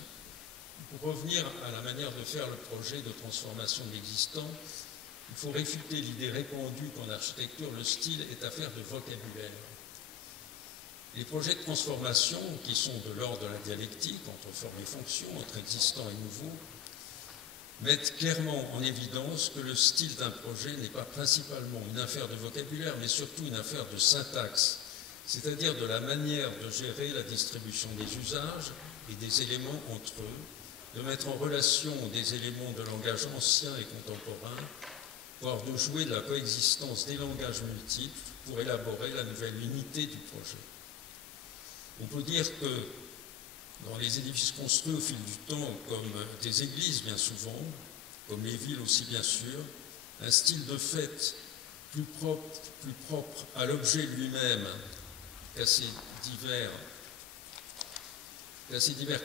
Pour revenir à la manière de faire le projet de transformation de l'existant, il faut réfuter l'idée répandue qu'en architecture, le style est affaire de vocabulaire. Les projets de transformation, qui sont de l'ordre de la dialectique, entre forme et fonction, entre existant et nouveau, mettent clairement en évidence que le style d'un projet n'est pas principalement une affaire de vocabulaire, mais surtout une affaire de syntaxe, c'est-à-dire de la manière de gérer la distribution des usages et des éléments entre eux, de mettre en relation des éléments de langage ancien et contemporain, voire de jouer de la coexistence des langages multiples pour élaborer la nouvelle unité du projet. On peut dire que dans les édifices construits au fil du temps, comme des églises bien souvent, comme les villes aussi bien sûr, un style de fait plus propre à l'objet lui-même qu'à ses divers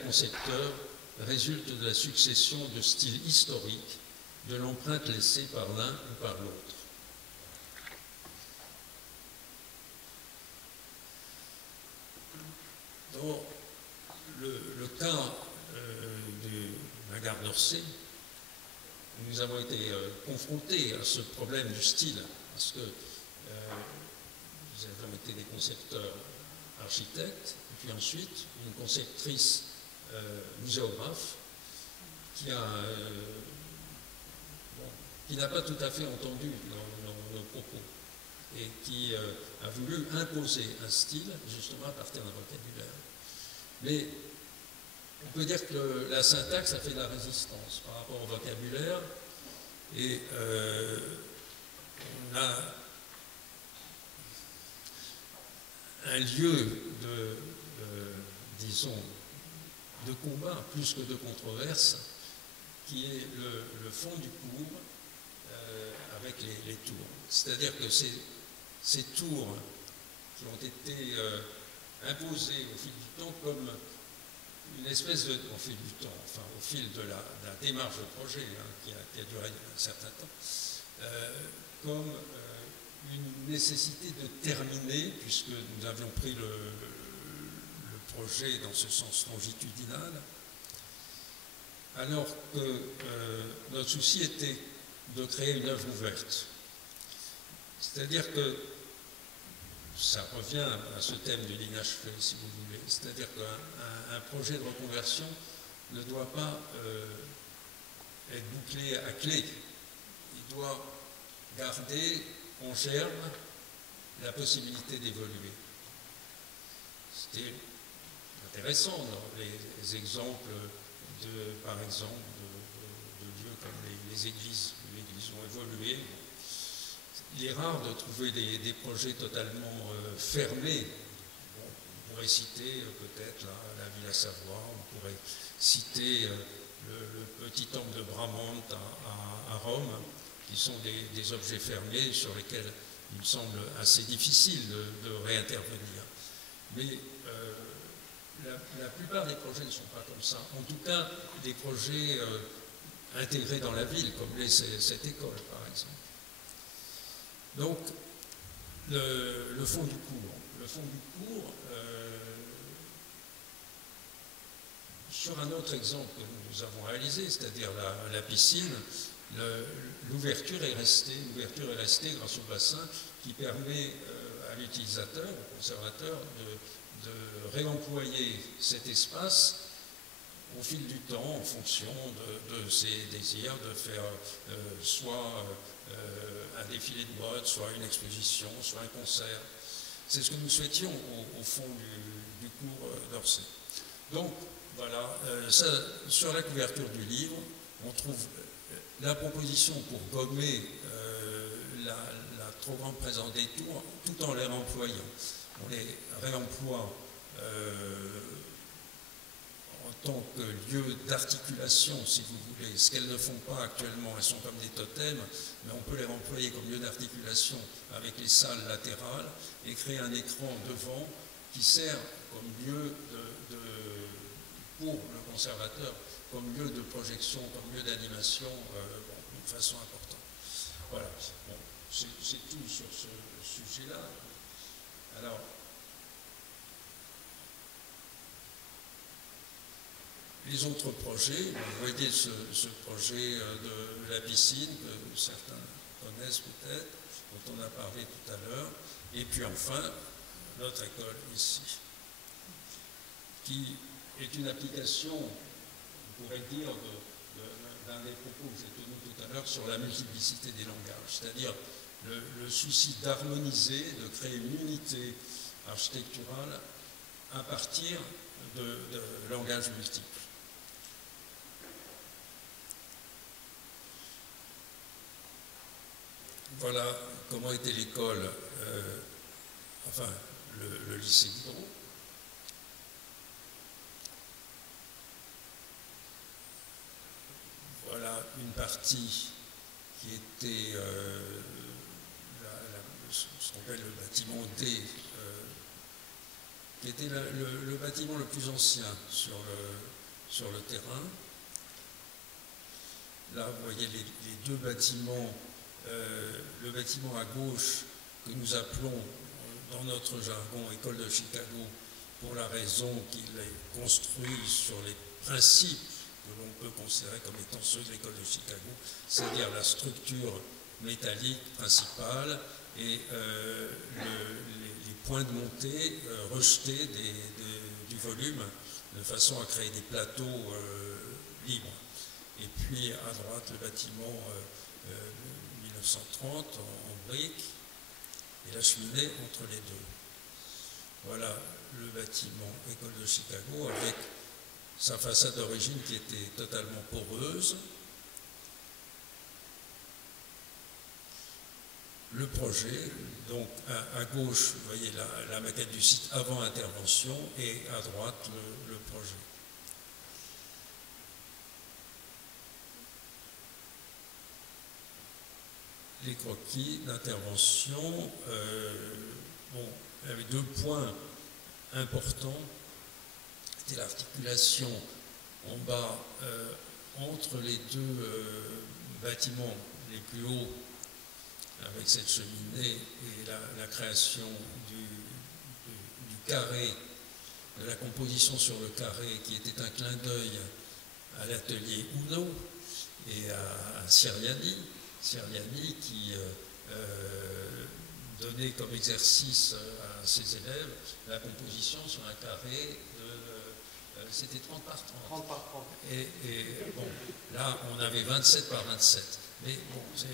concepteurs résulte de la succession de styles historiques, de l'empreinte laissée par l'un ou par l'autre. Dans le cas de la gare d'Orsay, nous avons été confrontés à ce problème du style, parce que nous avons été des concepteurs architectes, et puis ensuite une conceptrice muséographe qui n'a pas tout à fait entendu nos propos et qui a voulu imposer un style justement à partir d'un vocabulaire. Mais on peut dire que la syntaxe a fait de la résistance par rapport au vocabulaire et on a un lieu disons, de combat plus que de controverse qui est le fond du cours avec les tours. C'est-à-dire que ces tours qui ont été imposées au fil du temps comme une espèce de... au fil du temps, enfin au fil de la démarche de projet qui a duré un certain temps, comme une nécessité de terminer, puisque nous avions pris le projet dans ce sens longitudinal, alors que notre souci était de créer une œuvre ouverte. C'est-à-dire que ça revient à ce thème du l'inachevé, si vous voulez. C'est-à-dire qu'un projet de reconversion ne doit pas être bouclé à clé. Il doit garder en germe la possibilité d'évoluer. C'était intéressant dans les exemples par exemple, de lieux comme les églises. Les églises ont évolué. Il est rare de trouver des projets totalement fermés. Bon, on pourrait citer peut-être la Villa Savoie, on pourrait citer le petit temple de Bramante à Rome, qui sont des objets fermés sur lesquels il me semble assez difficile de réintervenir. Mais la plupart des projets ne sont pas comme ça. En tout cas, des projets intégrés dans la ville, comme cette école, par exemple. Donc, le fond du cours. Le fond du cours, sur un autre exemple que nous avons réalisé, c'est-à-dire la piscine, l'ouverture est restée grâce au bassin qui permet à l'utilisateur, au conservateur, de réemployer cet espace au fil du temps en fonction de ses désirs, de faire soit un défilé de mode, soit une exposition, soit un concert. C'est ce que nous souhaitions au fond du cours d'Orsay. Donc, voilà, sur la couverture du livre, on trouve la proposition pour gommer la trop grande présence des tours, tout en les réemployant. On les réemploie en tant que lieu d'articulation, si vous voulez. Ce qu'elles ne font pas actuellement, elles sont comme des totems, mais on peut les employer comme lieu d'articulation avec les salles latérales et créer un écran devant qui sert comme lieu pour le conservateur, comme lieu de projection, comme lieu d'animation, d'une façon importante. Voilà, bon, c'est tout sur ce sujet-là. Alors, les autres projets, vous voyez ce projet de la piscine que certains connaissent peut-être, dont on a parlé tout à l'heure, et puis enfin notre école ici, qui est une application, on pourrait dire, d'un des propos que j'ai tenus tout à l'heure sur la multiplicité des langages, c'est-à-dire le souci d'harmoniser, de créer une unité architecturale à partir de langages multiples. Voilà comment était l'école, enfin le lycée Diderot. Voilà une partie qui était ce qu'on appelle le bâtiment D, qui était le bâtiment le plus ancien sur le terrain. Là, vous voyez les deux bâtiments. Le bâtiment à gauche que nous appelons dans notre jargon École de Chicago pour la raison qu'il est construit sur les principes que l'on peut considérer comme étant ceux de l'École de Chicago, c'est-à-dire la structure métallique principale et les points de montée rejetés du volume de façon à créer des plateaux libres. Et puis à droite le bâtiment 1930 en briques et la cheminée entre les deux. Voilà le bâtiment École de Chicago avec sa façade d'origine qui était totalement poreuse. Le projet, donc à gauche, vous voyez la maquette du site avant intervention et à droite le projet. Les croquis d'intervention, bon, il y avait deux points importants. C'était l'articulation en bas entre les deux bâtiments les plus hauts, avec cette cheminée et la création du carré, de la composition sur le carré, qui était un clin d'œil à l'atelier Uno et à Ciriani qui donnait comme exercice à ses élèves la composition sur un carré de... c'était 30 par 30. 30 par 30. Et bon, là, on avait 27 par 27. Mais bon, c'est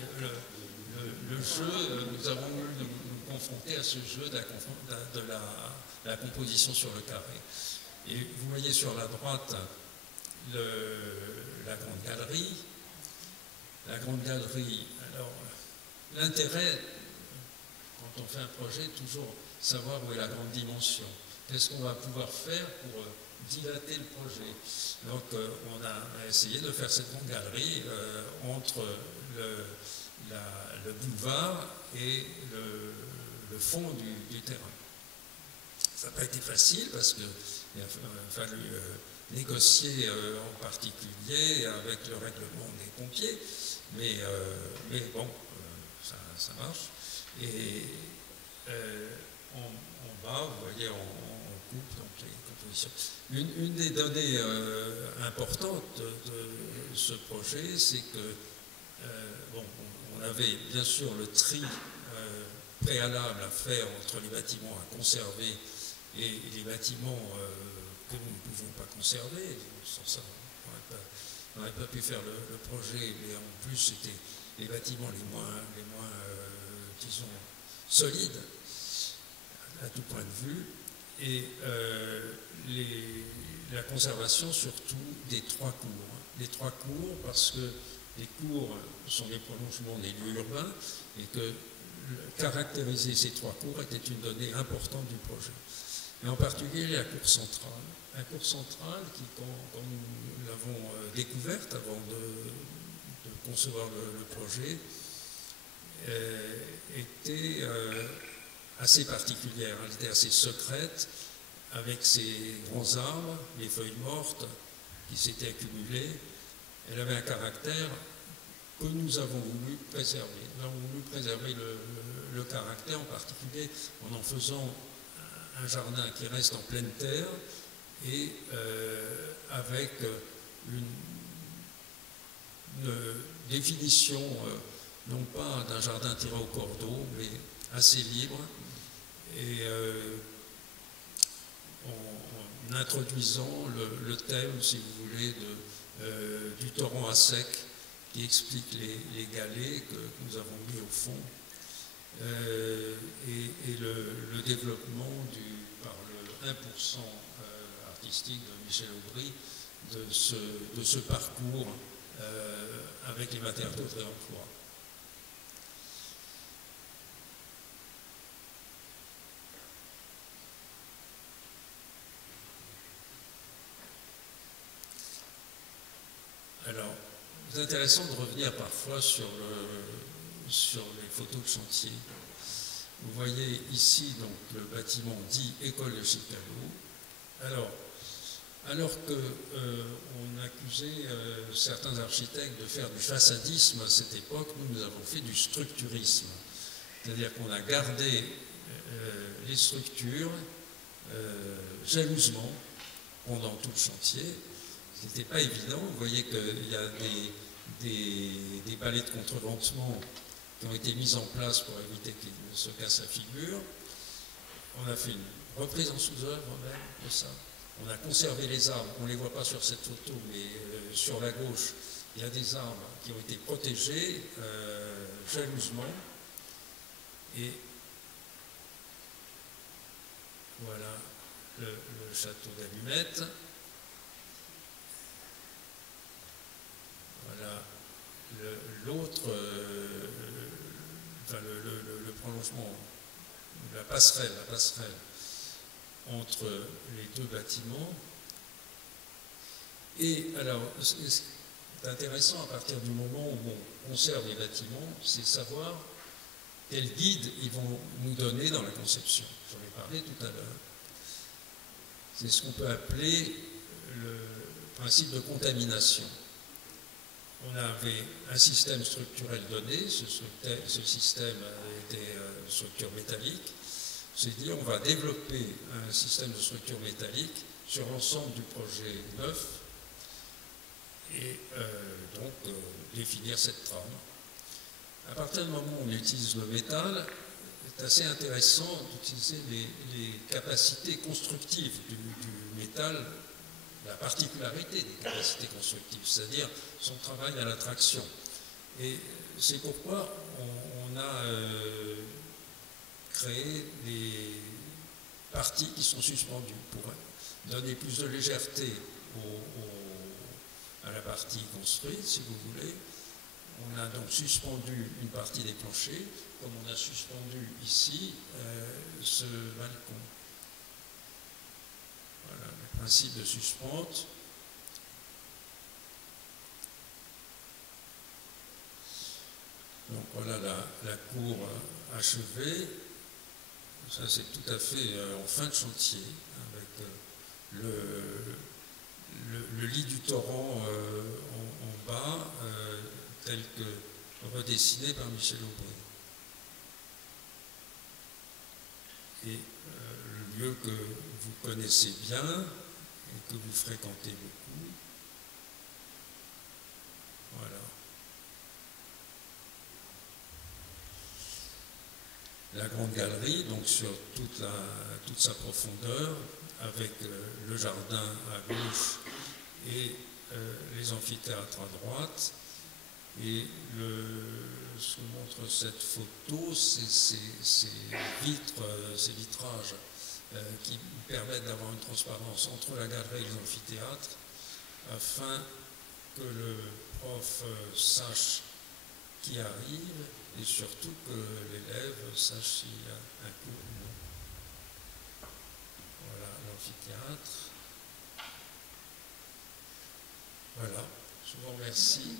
le jeu, nous avons eu nous confronter à ce jeu de la composition sur le carré. Et vous voyez sur la droite la grande galerie. La grande galerie, alors l'intérêt, quand on fait un projet, toujours savoir où est la grande dimension. Qu'est-ce qu'on va pouvoir faire pour dilater le projet? Donc on a essayé de faire cette grande galerie entre le boulevard et le fond du terrain. Ça n'a pas été facile parce qu'il a fallu négocier en particulier avec le règlement des pompiers, mais bon, ça marche. Et en bas, vous voyez, on coupe donc les compositions. Une des données importantes de ce projet, c'est que bon, on avait bien sûr le tri préalable à faire entre les bâtiments à conserver et les bâtiments que nous ne pouvons pas conserver. Sans ça, on n'aurait pas pu faire le projet, mais en plus, c'était les bâtiments les moins disons, solides à tout point de vue, et la conservation surtout des trois cours. Les trois cours, parce que les cours sont les prolongements des lieux urbains, et que caractériser ces trois cours était une donnée importante du projet. Et en particulier la cour centrale. La cour centrale qui, quand nous l'avons découverte avant de concevoir le projet, était assez particulière. Elle était assez secrète, avec ses grands arbres, les feuilles mortes qui s'étaient accumulées. Elle avait un caractère que nous avons voulu préserver. Nous avons voulu préserver le caractère, en particulier en faisant un jardin qui reste en pleine terre et avec une définition non pas d'un jardin tiré au cordeau, mais assez libre, et en introduisant le thème, si vous voulez, du torrent à sec, qui explique les galets que nous avons mis au fond, et le développement par le 1% artistique de Michel Aubry de ce parcours avec les matériaux de réemploi. Alors, c'est intéressant de revenir parfois sur les photos de chantier. Vous voyez ici donc le bâtiment dit École de Chicago. Alors qu'on accusait certains architectes de faire du façadisme à cette époque, nous avons fait du structurisme. C'est-à-dire qu'on a gardé les structures jalousement pendant tout le chantier. Ce n'était pas évident. Vous voyez qu'il y a des balais de contreventement qui ont été mis en place pour éviter qu'il ne se casse la figure. On a fait une reprise en sous-œuvre même de ça. On a conservé les arbres. On ne les voit pas sur cette photo, mais sur la gauche, il y a des arbres qui ont été protégés jalousement. Et voilà le château d'Allumette. Voilà l'autre, le prolongement, la passerelle entre les deux bâtiments. Et alors, c'est intéressant à partir du moment où on conserve les bâtiments, c'est savoir quel guide ils vont nous donner dans la conception. J'en ai parlé tout à l'heure. C'est ce qu'on peut appeler le principe de contamination. On avait un système structurel donné, ce système était une structure métallique. C'est dit, on va développer un système de structure métallique sur l'ensemble du projet neuf et donc définir cette trame. À partir du moment où on utilise le métal, c'est assez intéressant d'utiliser les capacités constructives du métal, la particularité des capacités constructives, c'est-à-dire son travail à la traction. Et c'est pourquoi on a créé des parties qui sont suspendues pour donner plus de légèreté à la partie construite, si vous voulez. On a donc suspendu une partie des planchers, comme on a suspendu ici ce balcon. Voilà le principe de suspente. Donc voilà la cour achevée. Ça c'est tout à fait en fin de chantier, avec le lit du torrent en bas, tel que redessiné par Michel Aubry. Et le lieu que vous connaissez bien et que vous fréquentez beaucoup. Voilà. La grande galerie, donc sur toute sa profondeur, avec le jardin à gauche et les amphithéâtres à droite. Et ce que montre cette photo, c'est ces vitrages qui permettent d'avoir une transparence entre la galerie et les amphithéâtres, afin que le prof sache qui arrive et surtout que l'élève sache s'il y a un cours ou non. Voilà l'amphithéâtre. Voilà, je vous remercie.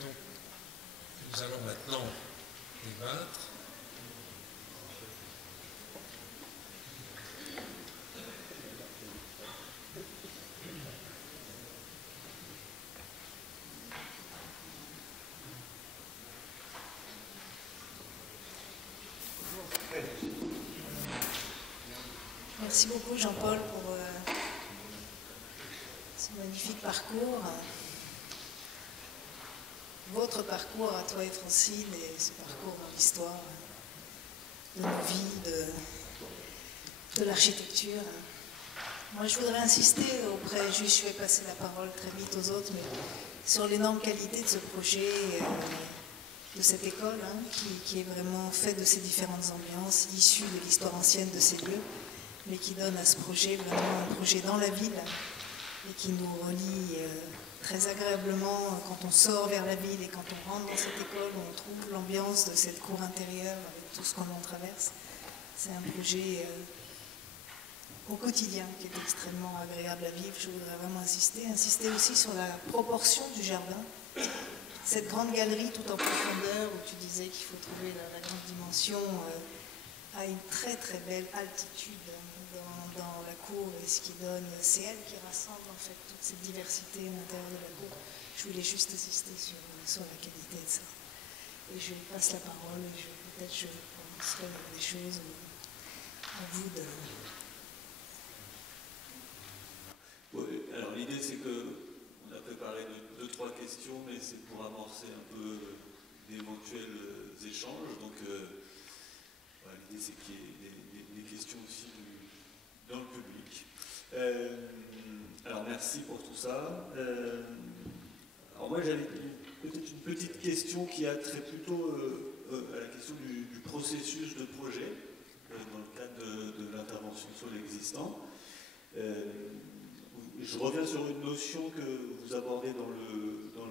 Donc, nous allons maintenant débattre. Merci beaucoup Jean-Paul pour ce magnifique parcours. Votre parcours à toi et Francine et ce parcours dans l'histoire de nos vies, de l'architecture. Moi je voudrais insister auprès, je vais passer la parole très vite aux autres, mais sur l'énorme qualité de ce projet, de cette école, qui est vraiment fait de ces différentes ambiances, issues de l'histoire ancienne de ces lieux, mais qui donne à ce projet vraiment un projet dans la ville et qui nous relie très agréablement quand on sort vers la ville et quand on rentre dans cette école, où on trouve l'ambiance de cette cour intérieure avec tout ce qu'on en traverse. C'est un projet au quotidien qui est extrêmement agréable à vivre. Je voudrais vraiment insister aussi sur la proportion du jardin. Cette grande galerie tout en profondeur où tu disais qu'il faut trouver la grande dimension a une très très belle altitude dans la cour, et ce qui donne, c'est elle qui rassemble en fait toute cette diversité à l'intérieur de la cour. Je voulais juste insister sur la qualité de ça. Et je passe la parole et peut-être je penserai des choses à vous de... Oui, alors l'idée c'est que on a préparé deux, trois questions, mais c'est pour amorcer un peu d'éventuels échanges. Donc voilà, l'idée c'est qu'il y ait des questions aussi dans le public. Alors merci pour tout ça. Alors moi j'avais peut-être une petite question qui a trait plutôt à la question du processus de projet dans le cadre de l'intervention sur l'existant. Je reviens sur une notion que vous abordez dans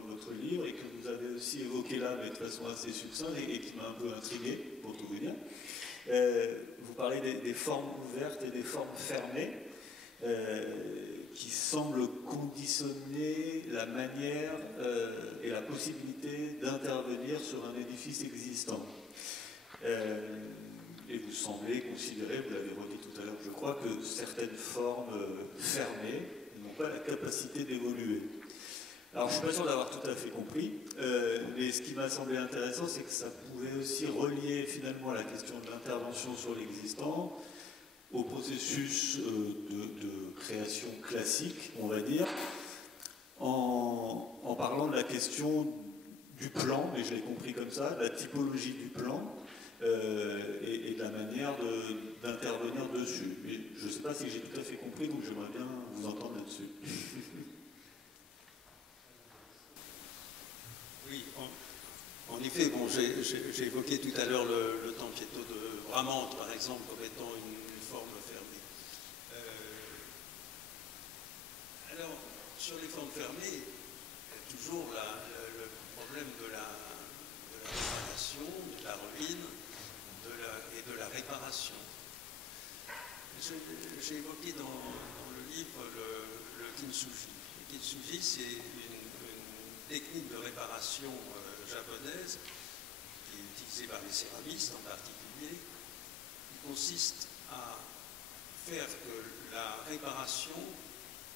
votre livre et que vous avez aussi évoquée là, mais de façon assez succincte et qui m'a un peu intrigué, pour tout vous dire. Vous parlez des formes ouvertes et des formes fermées qui semblent conditionner la manière et la possibilité d'intervenir sur un édifice existant. Et vous semblez considérer, vous l'avez redit tout à l'heure, je crois, que certaines formes fermées n'ont pas la capacité d'évoluer. Alors je ne suis pas sûr d'avoir tout à fait compris, mais ce qui m'a semblé intéressant, c'est que ça pouvait aussi relier finalement la question de l'intervention sur l'existant au processus de création classique, on va dire, en parlant de la question du plan, et je l'ai compris comme ça, de la typologie du plan, et de la manière d'intervenir dessus. Mais je ne sais pas si j'ai tout à fait compris, donc j'aimerais bien vous entendre là-dessus. Oui, en effet, bon, j'ai évoqué tout à l'heure le Tempietto de Bramante, par exemple, comme étant une forme fermée. Alors, sur les formes fermées, il y a toujours le problème de la réparation, de la ruine et de la réparation. J'ai évoqué dans le livre le kintsugi. Le kintsugi, c'est une technique de réparation japonaise qui est utilisée par les céramistes en particulier, qui consiste à faire que la réparation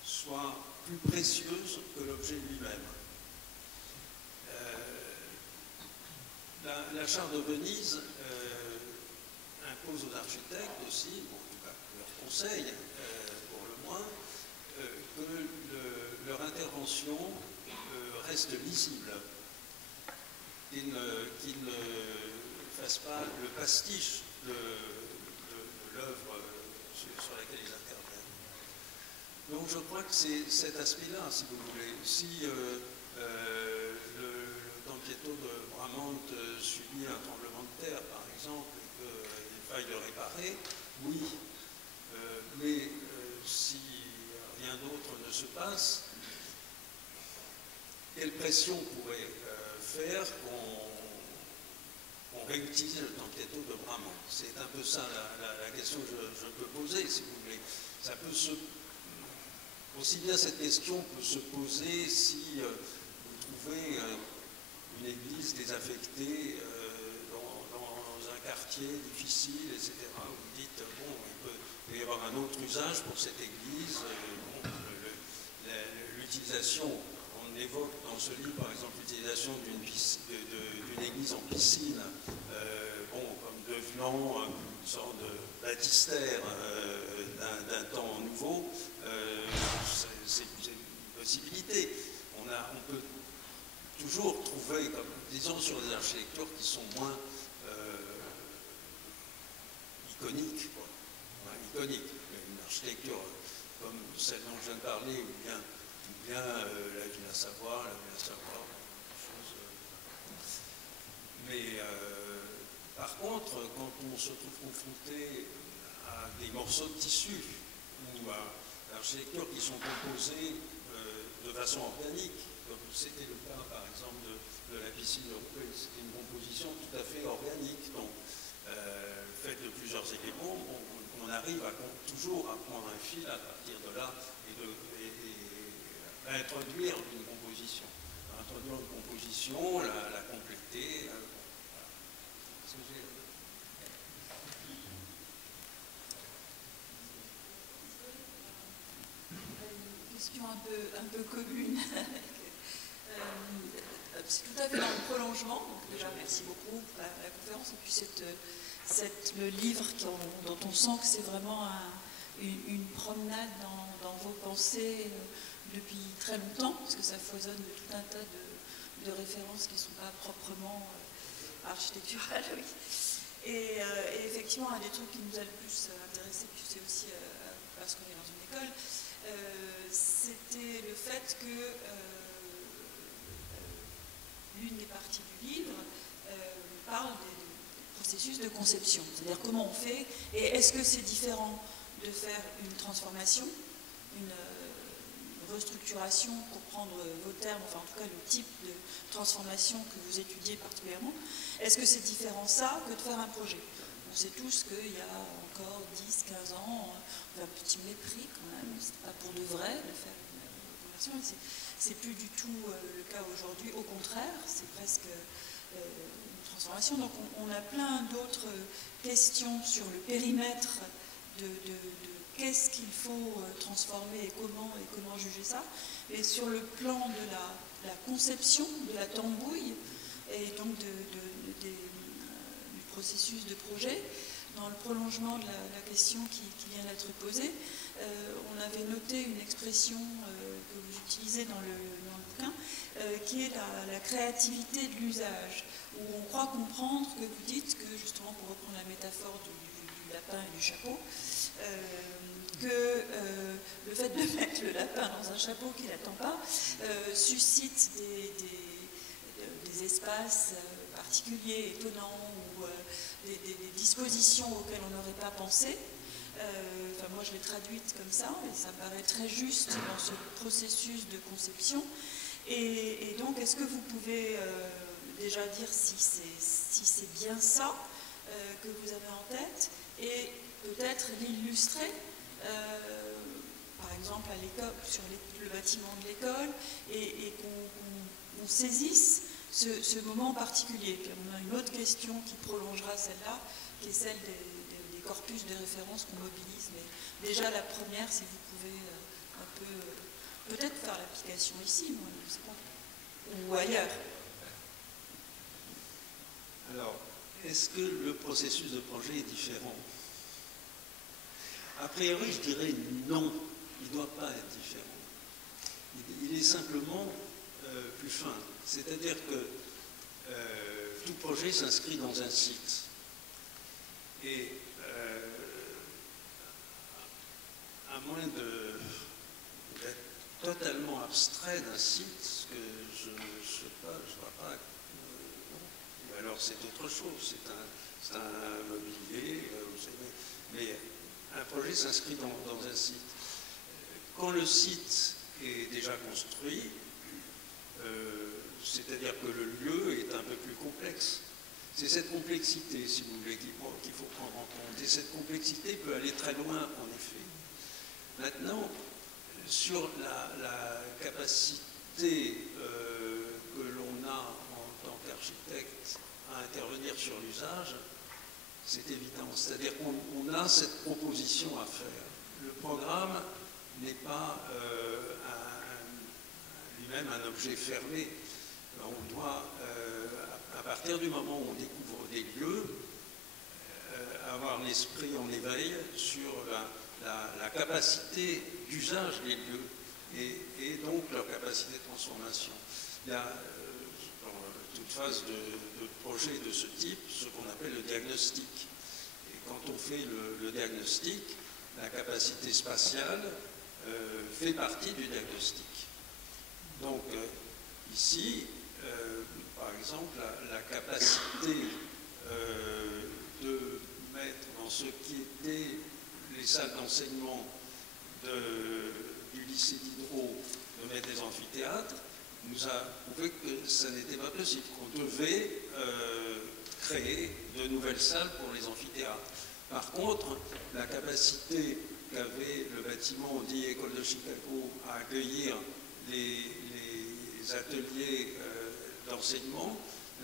soit plus précieuse que l'objet lui-même. La charte de Venise impose aux architectes aussi, en tout cas leur conseil pour le moins, que leur intervention reste lisible, qu'ils ne fassent pas le pastiche de l'œuvre sur laquelle ils interviennent. Donc je crois que c'est cet aspect-là, si vous voulez. Si le Tempietto de Bramante subit un tremblement de terre, par exemple, et qu'il faille le réparer, oui, mais si rien d'autre ne se passe, quelle pression pourrait faire qu'on réutilise le Tempietto de Bramante? C'est un peu ça la question que je peux poser, si vous voulez. Ça peut aussi bien cette question peut se poser si vous trouvez une église désaffectée dans un quartier difficile, etc. Vous dites, bon, il peut y avoir un autre usage pour cette église. L'utilisation, on évoque dans ce livre, par exemple, l'utilisation d'une église en piscine, bon, comme effectivement une sorte de baptistère d'un temps nouveau, c'est une possibilité. On peut toujours trouver, comme disons, sur des architectures qui sont moins iconiques, quoi. Ouais, iconiques. Une architecture comme celle dont je viens de parler, ou bien la Villa Savoie, mais par contre, quand on se trouve confronté à des morceaux de tissu ou à l'architecture qui sont composés de façon organique, comme c'était le cas par exemple de la piscine européenne, c'était une composition tout à fait organique, donc faite de plusieurs éléments, on arrive toujours à prendre un fil à partir de là et à introduire une composition. La compléter. Une question un peu commune. C'est tout à fait dans le prolongement. Donc déjà, merci beaucoup pour la conférence et puis le livre dont on sent que c'est vraiment une promenade dans vos pensées depuis très longtemps, parce que ça foisonne de tout un tas de références qui ne sont pas proprement architecturales. Oui. Et effectivement, un des trucs qui nous a le plus intéressé, puis c'est aussi parce qu'on est dans une école, c'était le fait que l'une des parties du livre parle des processus de conception, c'est-à-dire comment on fait, et est-ce que c'est différent de faire une transformation, une restructuration, pour prendre vos termes, enfin en tout cas le type de transformation que vous étudiez particulièrement, est-ce que c'est différent ça que de faire un projet? On sait tous qu'il y a encore 10, 15 ans, on a un petit mépris quand même, c'est pas pour de vrai de faire une conversion, c'est plus du tout le cas aujourd'hui, au contraire, c'est presque une transformation. Donc on a plein d'autres questions sur le périmètre de qu'est-ce qu'il faut transformer et comment juger ça. Et sur le plan de la conception, de la tambouille, et donc du processus de projet, dans le prolongement de la question qui vient d'être posée, on avait noté une expression que vous utilisez dans le bouquin, qui est la créativité de l'usage, où on croit comprendre que vous dites que, justement, pour reprendre la métaphore du lapin et du chapeau, que le fait de mettre le lapin dans un chapeau qui n'attend pas suscite des espaces particuliers, étonnants, ou des dispositions auxquelles on n'aurait pas pensé. Enfin, moi, je l'ai traduite comme ça, et ça me paraît très juste dans ce processus de conception. Et donc, est-ce que vous pouvez déjà dire si c'est bien ça que vous avez en tête, et peut-être l'illustrer, par exemple à l'école, sur le bâtiment de l'école, et qu'on saisisse ce moment particulier. Puis on a une autre question qui prolongera celle-là, qui est celle des corpus de référence qu'on mobilise. Mais déjà la première, si vous pouvez un peu, peut-être faire l'application ici, moi, je ne sais pas, ou ailleurs. Alors, est-ce que le processus de projet est différent? A priori, je dirais non, il ne doit pas être différent. Il est simplement plus fin. C'est-à-dire que tout projet s'inscrit dans un site. Et à moins d'être totalement abstrait d'un site, ce que je ne sais pas, je ne vois pas. Non. Alors c'est autre chose, c'est un mobilier, mais un projet s'inscrit dans un site. Quand le site est déjà construit, c'est-à-dire que le lieu est un peu plus complexe. C'est cette complexité, si vous voulez, qu'il faut prendre en compte. Et cette complexité peut aller très loin, en effet. Maintenant, sur la capacité que l'on a en tant qu'architecte à intervenir sur l'usage, c'est évident. C'est-à-dire qu'on a cette proposition à faire. Le programme n'est pas lui-même un objet fermé. On doit, à partir du moment où on découvre des lieux, avoir l'esprit en éveil sur la capacité d'usage des lieux et donc leur capacité de transformation. Il y a dans toute phase de projet de ce type ce qu'on appelle le diagnostic. Et quand on fait le diagnostic, la capacité spatiale fait partie du diagnostic. Donc ici, par exemple, la capacité de mettre dans ce qui était les salles d'enseignement du lycée Diderot, de mettre des amphithéâtres, nous a prouvé que ça n'était pas possible, qu'on devait créer de nouvelles salles pour les amphithéâtres. Par contre, la capacité qu'avait le bâtiment dit École de Chicago à accueillir les ateliers d'enseignement,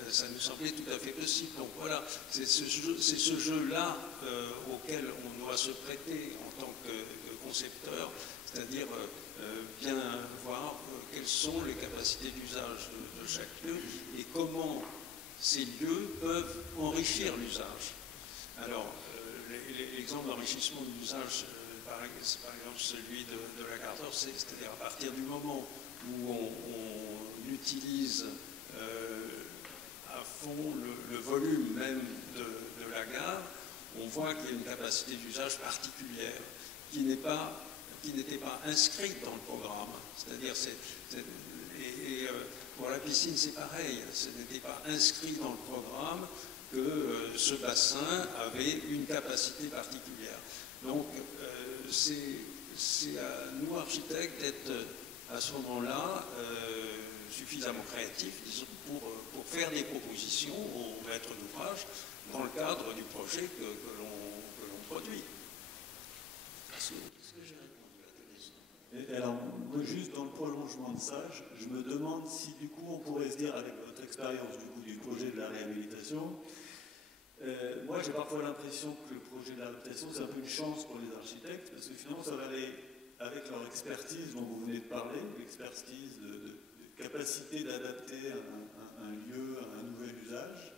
ça nous semblait tout à fait possible. Donc voilà, c'est ce jeu-là auquel on doit se prêter en tant que concepteur, c'est-à-dire bien voir quelles sont les capacités d'usage de chaque lieu et comment ces lieux peuvent enrichir l'usage. Alors, l'exemple d'enrichissement de l'usage, c'est par exemple celui de la gare d'Orsay, c'est-à-dire à partir du moment où on utilise à fond le volume même de la gare, on voit qu'il y a une capacité d'usage particulière qui n'était pas inscrite dans le programme. C'est-à-dire, pour la piscine, c'est pareil, ce n'était pas inscrit dans le programme que ce bassin avait une capacité particulière. Donc, c'est à nous, architectes, d'être à ce moment-là suffisamment créatifs, disons, pour faire des propositions aux maîtres d'ouvrage dans le cadre du projet que l'on produit. Est-ce que j'ai répondu à ta question? Alors, moi, juste dans le prolongement de ça, je me demande si du coup on pourrait se dire, avec votre expérience du projet de la réhabilitation, moi j'ai parfois l'impression que le projet de la réhabilitation c'est un peu une chance pour les architectes, parce que finalement ça va aller avec leur expertise dont vous venez de parler, l'expertise de capacité d'adapter un lieu à un nouvel usage.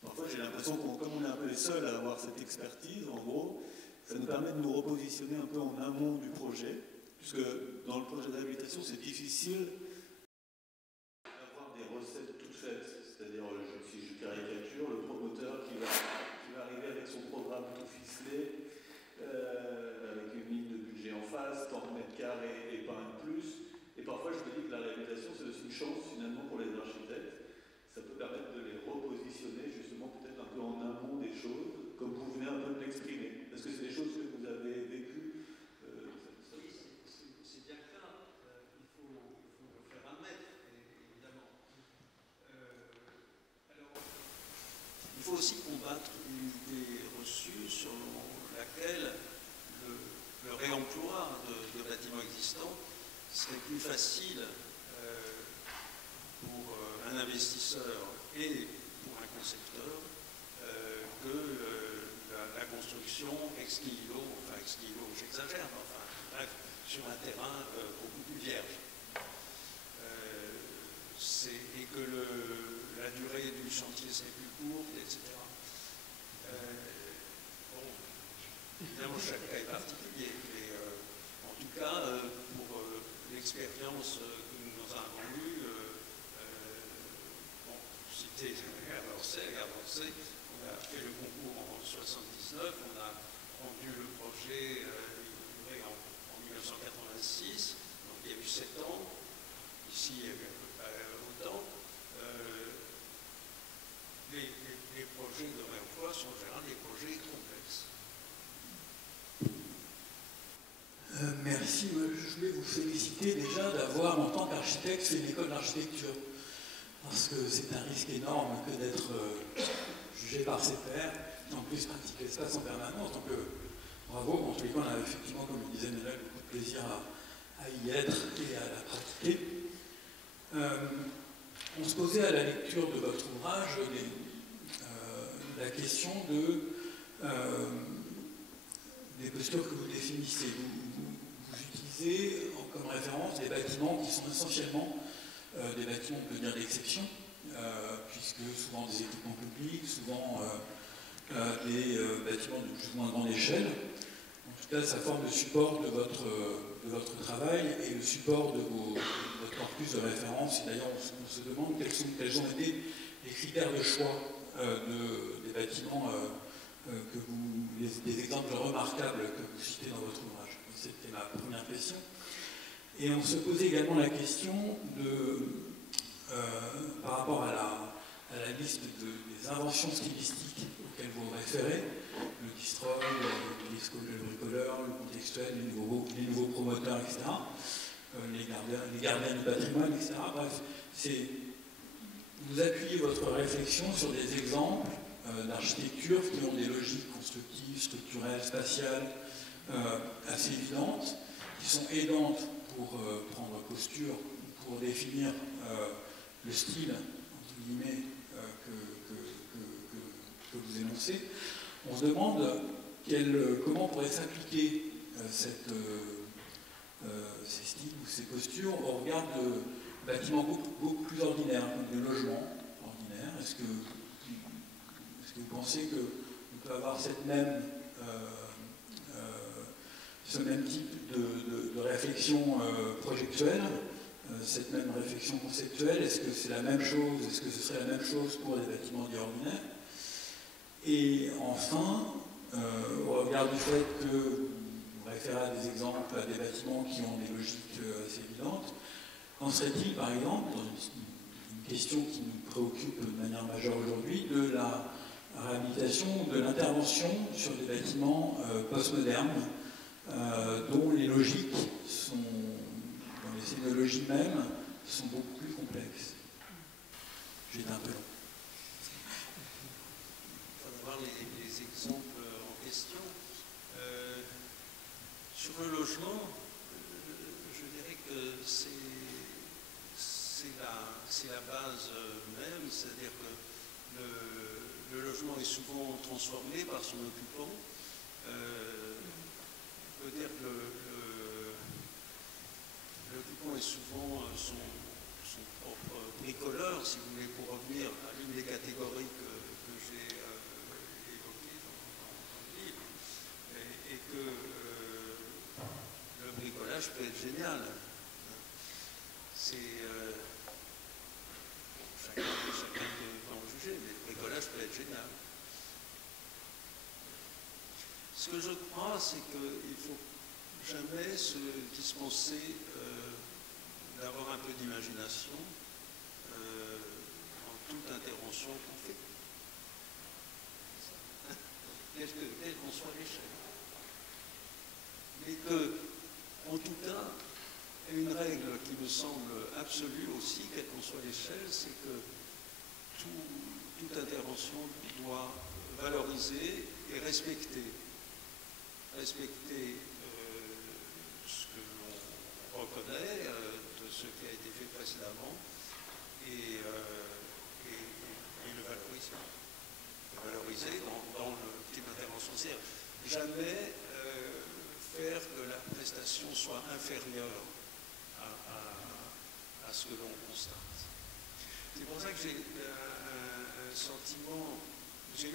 Parfois j'ai l'impression comme on est un peu les seuls à avoir cette expertise, en gros, ça nous permet de nous repositionner un peu en amont du projet, puisque dans le projet de réhabilitation c'est difficile d'avoir des recettes toutes faites, c'est-à-dire si je caricature, le promoteur qui va arriver avec son programme tout ficelé, avec une ligne de budget en face, tant de mètres carrés et pas un de plus. Et parfois, je me dis que la réhabilitation, c'est aussi une chance finalement pour les architectes. Ça peut permettre de les repositionner justement peut-être un peu en amont des choses, comme vous venez un peu de l'exprimer. Est-ce que c'est des choses que vous avez vécues? C'est bien clair. Il faut faire admettre, évidemment. Alors, il faut aussi combattre une idée reçue selon laquelle le réemploi de bâtiments existants serait plus facile pour un investisseur et pour un concepteur que la construction ex nihilo, j'exagère, enfin bref, sur un terrain beaucoup plus vierge. Et que la durée du chantier serait plus courte, etc. Bon, évidemment, chaque cas est particulier, mais en tout cas, pour l'expérience que nous avons eue, bon, cité avancé, on a fait le concours en 1979, on a rendu le projet en 1986, donc il y a eu 7 ans, ici il y a eu autant. Les projets de réemploi sont en général des projets complexes. Merci, je voulais vous féliciter déjà d'avoir en tant qu'architecte fait une école d'architecture, parce que c'est un risque énorme que d'être jugé par ses pairs, qui en plus pratiquent l'espace en permanence, donc bravo, en tous les cas on a effectivement, comme le disait Nénel, beaucoup de plaisir à y être et à la pratiquer. On se posait à la lecture de votre ouvrage la question des postures que vous définissez. Vous utilisez comme référence des bâtiments qui sont essentiellement des bâtiments, on peut dire, d'exception, puisque souvent des équipements publics, souvent des bâtiments de plus ou moins grande échelle. En tout cas, ça forme le support de votre travail et le support de votre corpus de référence. Et d'ailleurs, on se demande quels ont été les critères de choix des bâtiments, des exemples remarquables que vous citez dans votre ouvrage. C'était ma première question. Et on se posait également la question par rapport à la liste des inventions stylistiques auxquelles vous référez, le Destroy, le bricoleur, le contextuel, les nouveaux promoteurs, etc., les gardiens du patrimoine, etc. Bref, vous appuyez votre réflexion sur des exemples d'architecture qui ont des logiques constructives, structurelles, spatiales assez évidentes, qui sont aidantes pour prendre posture, pour définir le style, entre guillemets, que vous énoncez. On se demande comment pourrait s'appliquer ces styles ou ces postures au regard de bâtiments beaucoup plus ordinaires, de logements ordinaires. Est-ce que vous pensez qu'on peut avoir ce même type de réflexion projectuelle, cette même réflexion conceptuelle? Est-ce que c'est la même chose? Est-ce que ce serait la même chose pour les bâtiments dits ordinaires? Et enfin, au regard du fait que vous référez à des exemples, à des bâtiments qui ont des logiques assez évidentes, qu'en serait-il, par exemple, dans une question qui nous préoccupe de manière majeure aujourd'hui, de la réhabilitation, de l'intervention sur des bâtiments postmodernes, dont les logiques dont les sémiologies mêmes sont beaucoup plus complexes. J'ai été un peu long. Voir les exemples en question. Sur le logement, je dirais que c'est la base même, c'est-à-dire que le logement est souvent transformé par son occupant. On peut dire que l'occupant est souvent son propre bricoleur, si vous voulez, pour revenir à l'une des catégories que j'ai évoquées dans le livre, et que le bricolage peut être génial. C'est chacun peut en juger, mais le bricolage peut être génial. Ce que je crois, c'est qu'il ne faut jamais se dispenser d'avoir un peu d'imagination en toute intervention qu'on fait. Quelle qu'en soit l'échelle. Mais que, en tout cas, une règle qui me semble absolue aussi, quelle qu'en soit l'échelle, c'est que toute intervention doit valoriser et respecter ce que l'on reconnaît de ce qui a été fait précédemment et le valoriser. Le valoriser dans le type d'intervention. C'est-à-dire jamais faire que la prestation soit inférieure à ce que l'on constate. C'est pour ça que j'ai eu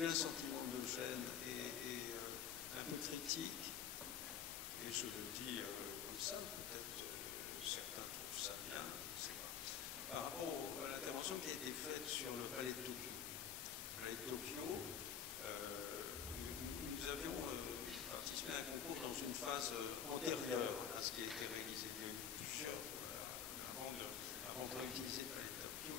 un sentiment de gêne et un peu critique, et je le dis comme ça, peut-être certains trouvent ça bien, je ne sais pas, par rapport à l'intervention qui a été faite sur le palais de Tokyo. Le palais de Tokyo, nous avions participé à un concours dans une phase antérieure à ce qui a été réalisé. Il y a eu plusieurs, avant de réutiliser le palais de Tokyo.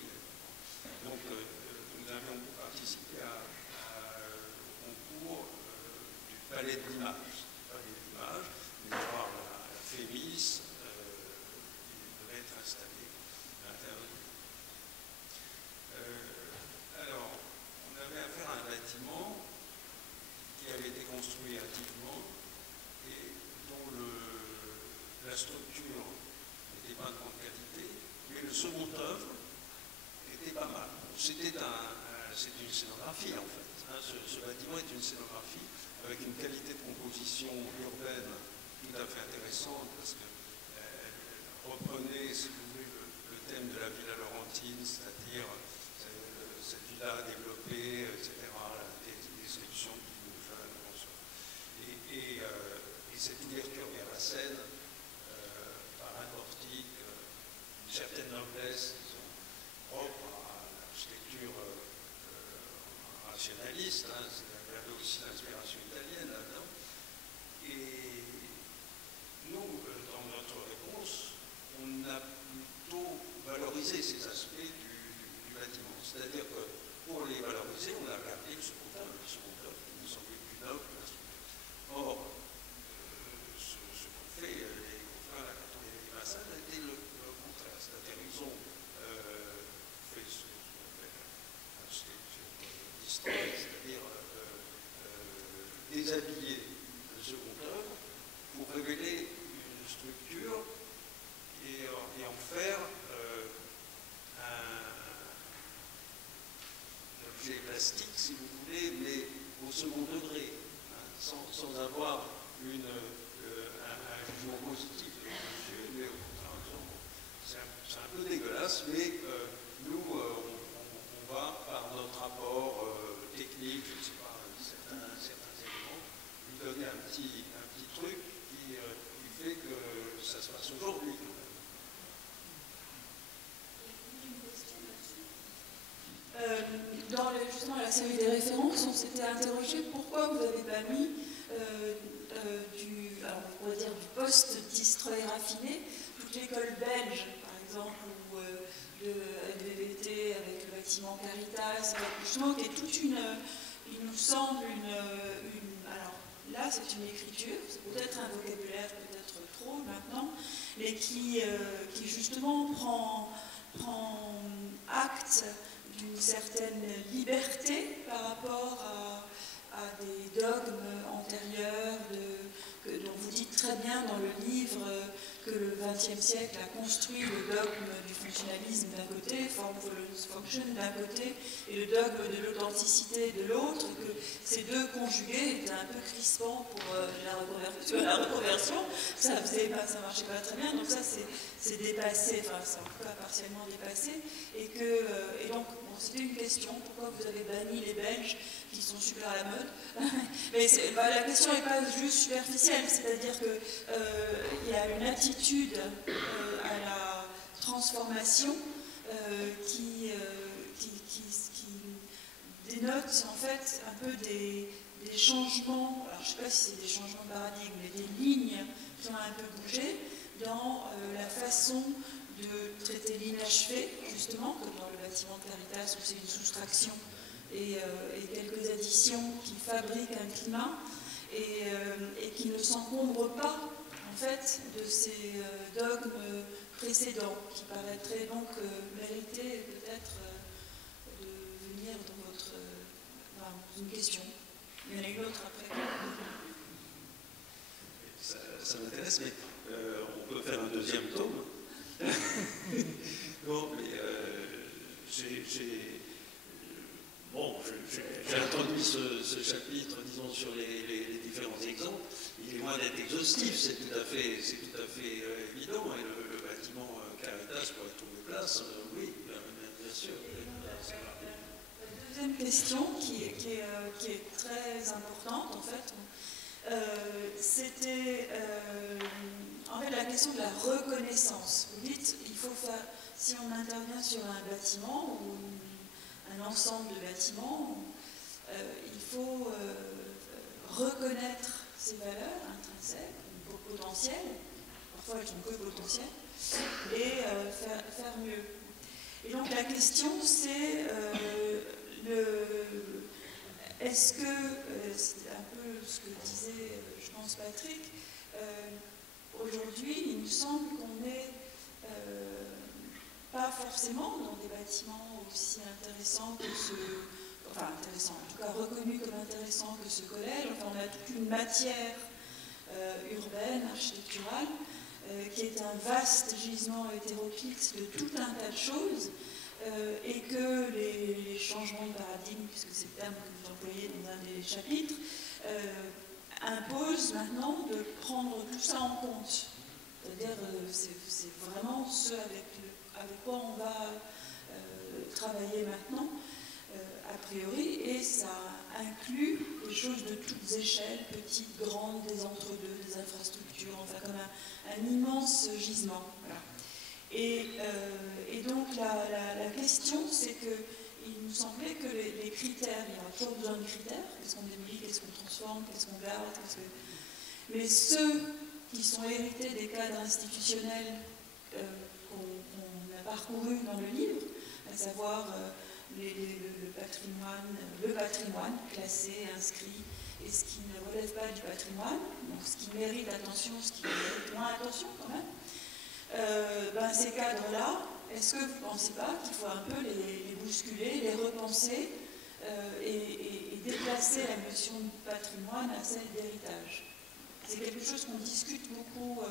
Donc, nous avions participé au concours du palais de l'image. Mais voir la Fémis, il devait être installé à l'intérieur. Alors, on avait affaire à un bâtiment qui avait été construit hâtivement et dont la structure n'était pas de grande qualité, mais le second œuvre était pas mal. C'était une scénographie en fait. Ce bâtiment est une scénographie avec une qualité de composition urbaine tout à fait intéressante parce qu'elle reprenait, si vous voulez, le thème de la villa Laurentine, c'est-à-dire cette villa développée, etc., la description d'une jeune seconde œuvre pour révéler une structure et en faire un objet plastique, si vous voulez, mais au second degré, hein, sans avoir un jugement positif dessus, mais au contraire, c'est un peu dégueulasse, mais nous, on va, par notre rapport technique, je ne sais pas, certains éléments, lui donner un petit truc qui fait que ça se passe aujourd'hui. Dans justement la série des références, on s'était interrogé pourquoi vous avez pas mis on pourrait dire du post-Distreuil raffiné, toute l'école belge, par exemple, ou le LVVT avec le bâtiment Caritas, justement, qui est toute il nous semble alors là c'est une écriture, c'est peut-être un vocabulaire, peut-être trop maintenant, mais qui justement prend acte d'une certaine liberté par rapport à des dogmes antérieurs dont vous dites très bien dans le livre que le XXe siècle a construit le dogme du fonctionnalisme d'un côté, form follows function d'un côté, et le dogme de l'authenticité de l'autre, que ces deux conjugués étaient un peu crispants pour la reconversion. Ça marchait pas très bien, donc ça c'est dépassé, enfin c'est en tout cas partiellement dépassé, et donc c'était une question, pourquoi vous avez banni les Belges qui sont super à la mode? Mais la question n'est pas juste superficielle, c'est-à-dire qu'il y a une attitude à la transformation qui dénote en fait un peu des changements, alors je ne sais pas si c'est des changements de paradigme, mais des lignes qui ont un peu bougé dans la façon de traiter l'inachevé, justement, comme dans le bâtiment de Caritas où c'est une soustraction et quelques additions qui fabriquent un climat et qui ne s'encombrent pas, en fait, de ces dogmes précédents, qui paraîtraient donc mériter peut-être de venir dans votre... une question. Il y en a une autre après. Ça m'intéresse, mais on peut faire un deuxième tome. Non, mais j'ai introduit ce chapitre, disons, sur les différents exemples. Il est loin d'être exhaustif, c'est tout à fait évident. Et le bâtiment Caritas pourrait trouver place, oui, bien sûr. La deuxième question, qui est très importante, en fait, c'était en fait la question de la reconnaissance. Vous dites, il faut faire, si on intervient sur un bâtiment ou un ensemble de bâtiments, il faut reconnaître ses valeurs intrinsèques ou potentielles, parfois elles sont que potentielles, et faire mieux. Et donc la question c'est est-ce que, c'est un peu ce que disait, je pense, Patrick, aujourd'hui, il me semble qu'on n'est pas forcément dans des bâtiments aussi intéressants que intéressants, en tout cas reconnus comme intéressants que ce collège. Enfin, on a toute une matière urbaine, architecturale, qui est un vaste gisement hétéroclite de tout un tas de choses, et que les changements de paradigme, puisque c'est le terme que vous employez dans un des chapitres, impose maintenant de prendre tout ça en compte. C'est-à-dire, c'est vraiment ce avec quoi on va travailler maintenant, a priori, et ça inclut des choses de toutes échelles, petites, grandes, des entre-deux, des infrastructures, enfin comme un immense gisement. Voilà. Et donc la question, c'est qu'il nous semblait que les critères, il y aura toujours besoin de critères, qu'est-ce qu'on démolit, qu'est-ce qu'on transforme, qu'est-ce qu'on garde, mais ceux qui sont hérités des cadres institutionnels qu'on a parcourus dans le livre, à savoir le patrimoine classé, inscrit, et ce qui ne relève pas du patrimoine, donc ce qui mérite attention, ce qui mérite moins attention quand même, ces cadres-là, est-ce que vous ne pensez pas qu'il faut un peu les bousculer, les repenser et déplacer la notion de patrimoine à celle d'héritage? C'est quelque chose qu'on discute beaucoup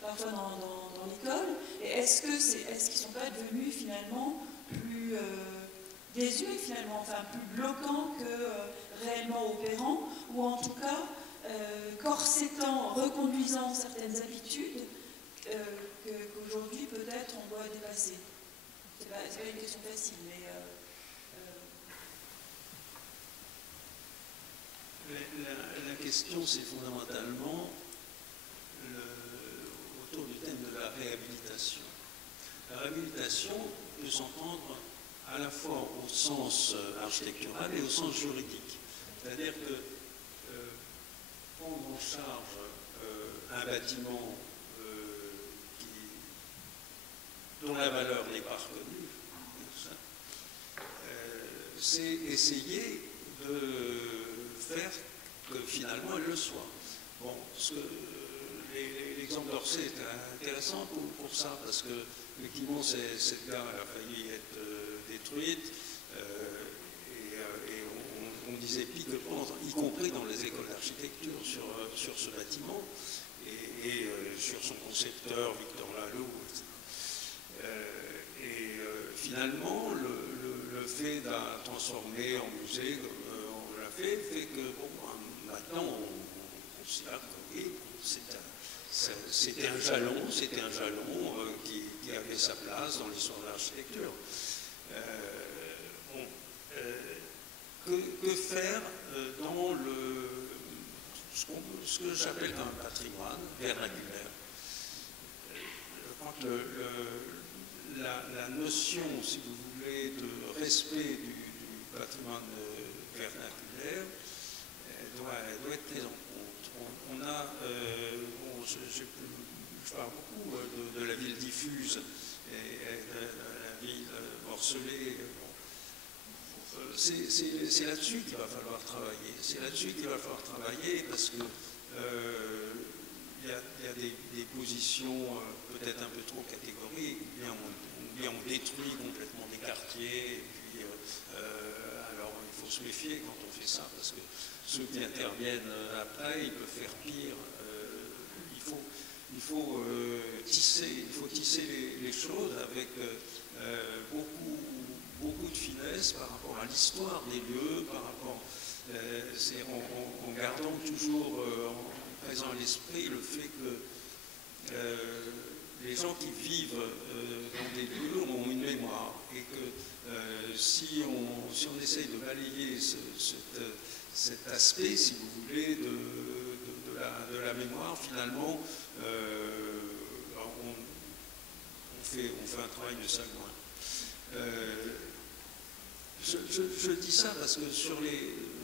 parfois dans l'école. Et est-ce qu'ils ne sont pas devenus finalement plus désuets, finalement, enfin plus bloquants que réellement opérants, ou en tout cas corsetant, reconduisant certaines habitudes qu'aujourd'hui peut-être on doit dépasser. C'est pas une question facile, mais la question, c'est fondamentalement autour du thème de la réhabilitation. La réhabilitation peut s'entendre à la fois au sens architectural et au sens juridique. C'est-à-dire que prendre en charge un bâtiment dont la valeur n'est pas reconnue, c'est essayer de faire que finalement elle le soit. Bon, l'exemple d'Orsay est intéressant pour ça, parce que effectivement cette gare a failli être détruite, et on disait pique contre, y compris dans les écoles d'architecture, sur ce bâtiment, et sur son concepteur, Victor Laloux, etc. Finalement, le fait de transformer en musée, on l'a fait que bon, maintenant on considère que oui, c'était un jalon qui avait sa place dans l'histoire de l'architecture. Que faire dans ce que j'appelle un patrimoine vernaculaire? Je crois que la notion, si vous voulez, de respect du patrimoine vernaculaire doit être prise en compte. On a, je parle beaucoup de la ville diffuse et de la ville morcelée. C'est là-dessus qu'il va falloir travailler. C'est là-dessus qu'il va falloir travailler parce que il y a des positions peut-être un peu trop catégoriques, ou bien on détruit complètement des quartiers, et puis alors il faut se méfier quand on fait ça, parce que ceux qui interviennent après, ils peuvent faire pire. Il faut tisser les choses avec beaucoup de finesse par rapport à l'histoire des lieux, par rapport en gardant toujours présent à l'esprit le fait que les gens qui vivent dans des lieux ont une mémoire, et que si on essaye de balayer cet aspect, si vous voulez, de la mémoire, finalement, on fait un travail de sagouin. Je dis ça parce que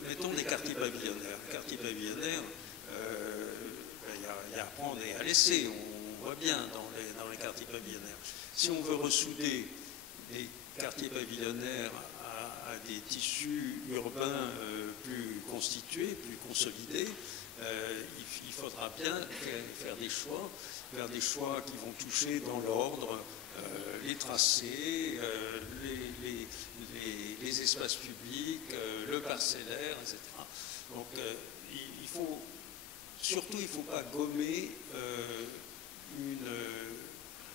mettons les quartiers pavillonnaires. Les quartiers pavillonnaires, il y a à prendre et à laisser, on voit bien dans les quartiers pavillonnaires. Si on veut ressouder des quartiers pavillonnaires à des tissus urbains plus constitués, plus consolidés, il faudra bien faire des choix qui vont toucher dans l'ordre les tracés, les espaces publics, le parcellaire, etc. Donc surtout, il ne faut pas gommer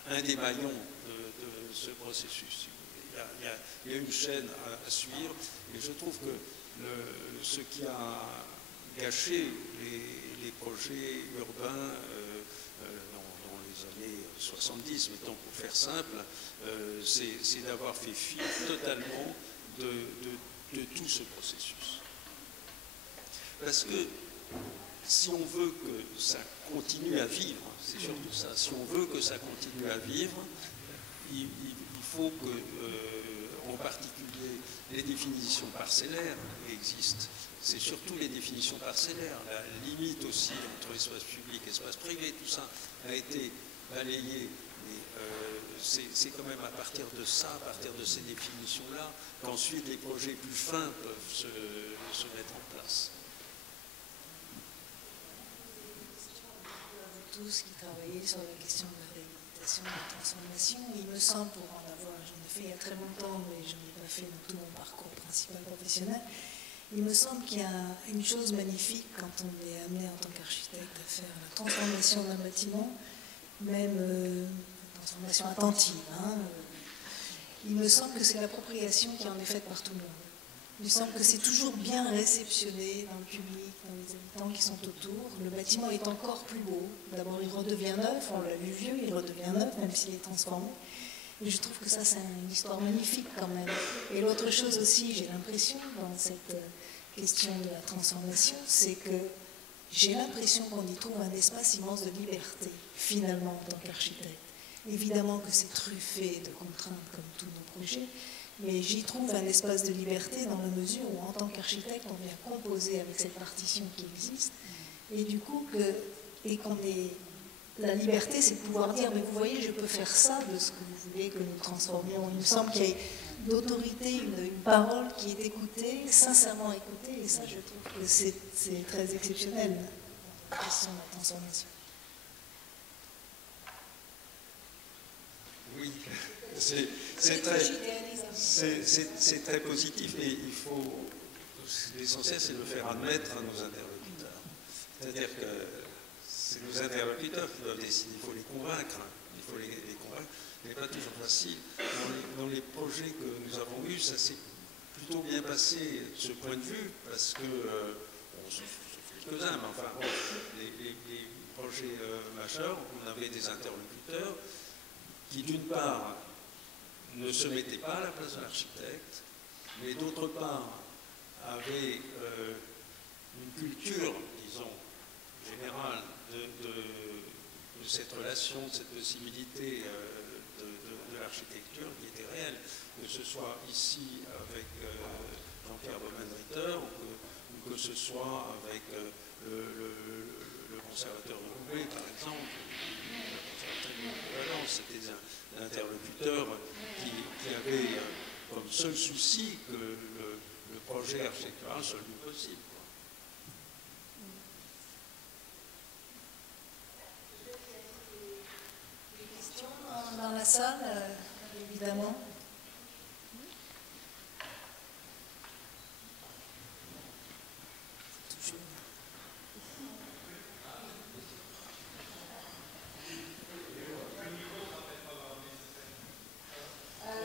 un des maillons de ce processus. Il y a une chaîne à suivre, et je trouve que ce qui a gâché les projets urbains dans les années 70, mettons pour faire simple, c'est d'avoir fait fi totalement de tout ce processus. Parce que si on veut que ça continue à vivre, c'est surtout ça, si on veut que ça continue à vivre, il faut que, en particulier, les définitions parcellaires existent. C'est surtout les définitions parcellaires. La limite aussi entre espace public et espace privé, tout ça a été balayé. Mais c'est quand même à partir de ça, à partir de ces définitions-là, qu'ensuite les projets plus fins peuvent se mettre en place. Tous qui travaillaient sur la question de la réhabilitation et de la transformation, il me semble, pour en avoir, j'en ai fait il y a très longtemps, mais je n'en ai pas fait dans tout mon parcours principal professionnel, il me semble qu'il y a une chose magnifique quand on est amené en tant qu'architecte à faire transformation d'un bâtiment, même transformation attentive, hein, il me semble que c'est l'appropriation qui en est faite par tout le monde. Il me semble que c'est toujours bien réceptionné dans le public, dans les habitants qui sont autour. Le bâtiment est encore plus beau. D'abord, il redevient neuf, on l'a vu vieux, il redevient neuf, même s'il est transformé. Et je trouve que ça, c'est une histoire magnifique quand même. Et l'autre chose aussi, j'ai l'impression, dans cette question de la transformation, c'est que j'ai l'impression qu'on y trouve un espace immense de liberté, finalement, en tant qu'architecte. Évidemment que c'est truffé de contraintes comme tous nos projets, mais j'y trouve un espace de liberté dans la mesure où, en tant qu'architecte, on vient composer avec cette partition qui existe, et du coup, la liberté, c'est de pouvoir dire, mais vous voyez, je peux faire ça de ce que vous voulez que nous transformions. Il me semble qu'il y a d'autorité, une parole qui est écoutée, sincèrement écoutée, et ça, je trouve que c'est très exceptionnel, la question de la transformation. Oui, c'est très positif, mais il faut, l'essentiel c'est de le faire admettre à nos interlocuteurs. C'est-à-dire que c'est nos interlocuteurs qui doivent décider, il faut les convaincre, mais pas toujours facile. Dans les projets que nous avons eus, ça s'est plutôt bien passé de ce point de vue, parce que, sauf quelques-uns, mais enfin, les projets majeurs, on avait des interlocuteurs qui, d'une part, ne se mettaient pas à la place de l'architecte, mais d'autre part, avaient une culture, disons, générale de cette relation, de cette possibilité de l'architecture qui était réelle, que ce soit ici avec Jean-Pierre Baumann-Ritter ou que ce soit avec le conservateur de Roubaix, par exemple. C'était un interlocuteur qui avait comme seul souci que le projet architectural soit le plus possible. Des questions dans la salle, évidemment.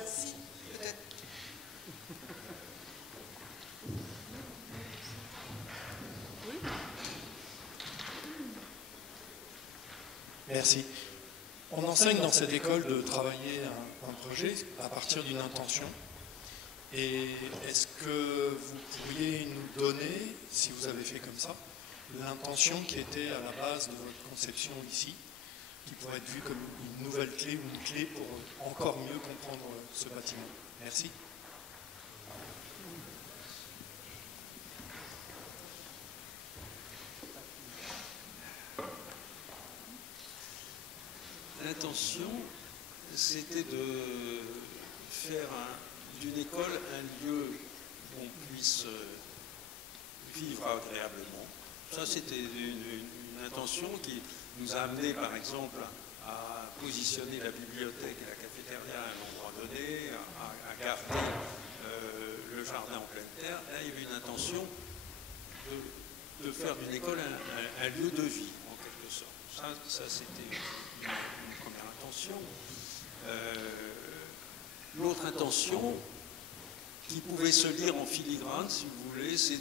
Si, peut-être. Merci. On enseigne dans cette école de travailler un projet à partir d'une intention. Et est-ce que vous pourriez nous donner, si vous avez fait comme ça, l'intention qui était à la base de votre conception ici, qui pourrait être vue comme une nouvelle clé ou une clé pour encore mieux comprendre ce bâtiment? Merci. L'intention, c'était de faire d'une école un lieu où on puisse vivre agréablement. Ça, c'était une intention qui nous a amené, par exemple, à positionner la bibliothèque et la cafétéria à un endroit donné, à garder le jardin en pleine terre. Là, il y avait une intention de faire d'une école un lieu de vie, en quelque sorte. Ça c'était une première intention. L'autre intention, qui pouvait se lire en filigrane, si vous voulez, c'est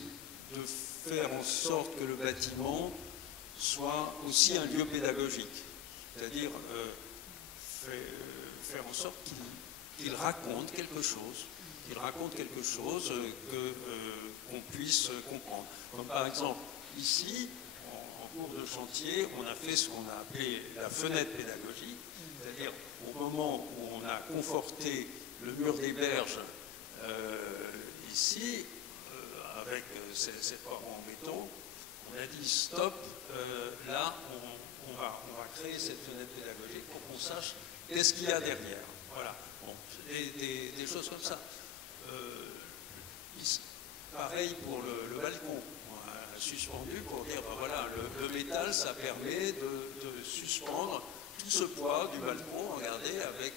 de faire en sorte que le bâtiment soit aussi un lieu pédagogique. C'est-à-dire faire en sorte qu'il raconte quelque chose, qu'on puisse comprendre. Comme par exemple, ici, en cours de chantier, on a fait ce qu'on a appelé la fenêtre pédagogique, c'est-à-dire au moment où on a conforté le mur des berges ici, avec ces parents en béton, on a dit stop, là on va créer cette fenêtre pédagogique pour qu'on sache qu'est-ce qu'il y a derrière. Voilà, bon, des choses comme ça. Pareil pour le balcon, suspendu pour dire, ben voilà, le métal, ça permet de suspendre tout ce poids du balcon, regardez, avec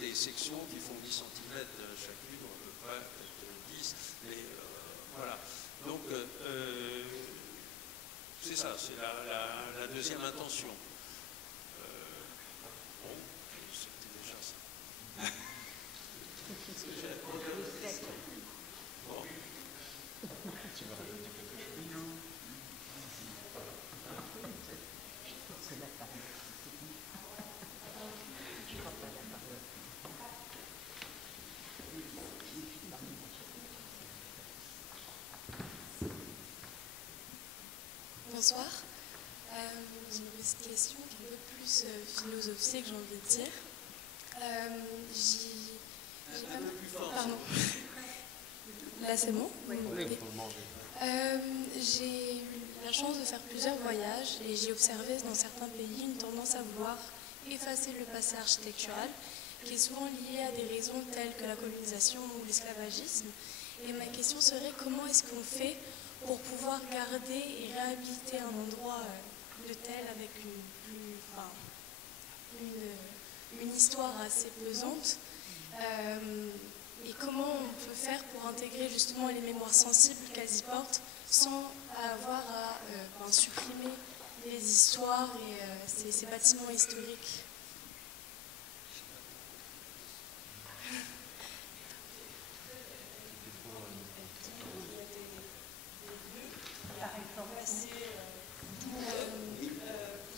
des sections qui font 10 cm chacune, à peu près, peut-être 10, mais voilà. Donc, c'est ça, c'est la deuxième intention. Bon, c'était déjà ça. Bon. Bonsoir. J'ai une petite question qui est un peu plus philosophique, j'ai envie de dire. Pardon. Là, c'est bon? Oui. J'ai eu la chance de faire plusieurs voyages et j'ai observé dans certains pays une tendance à vouloir effacer le passé architectural, qui est souvent lié à des raisons telles que la colonisation ou l'esclavagisme. Et ma question serait comment est-ce qu'on fait pour pouvoir garder et réhabiliter un endroit de tel avec une histoire assez pesante et comment on peut faire pour intégrer justement les mémoires sensibles qu'elles y portent sans avoir à supprimer les histoires et ces bâtiments historiques.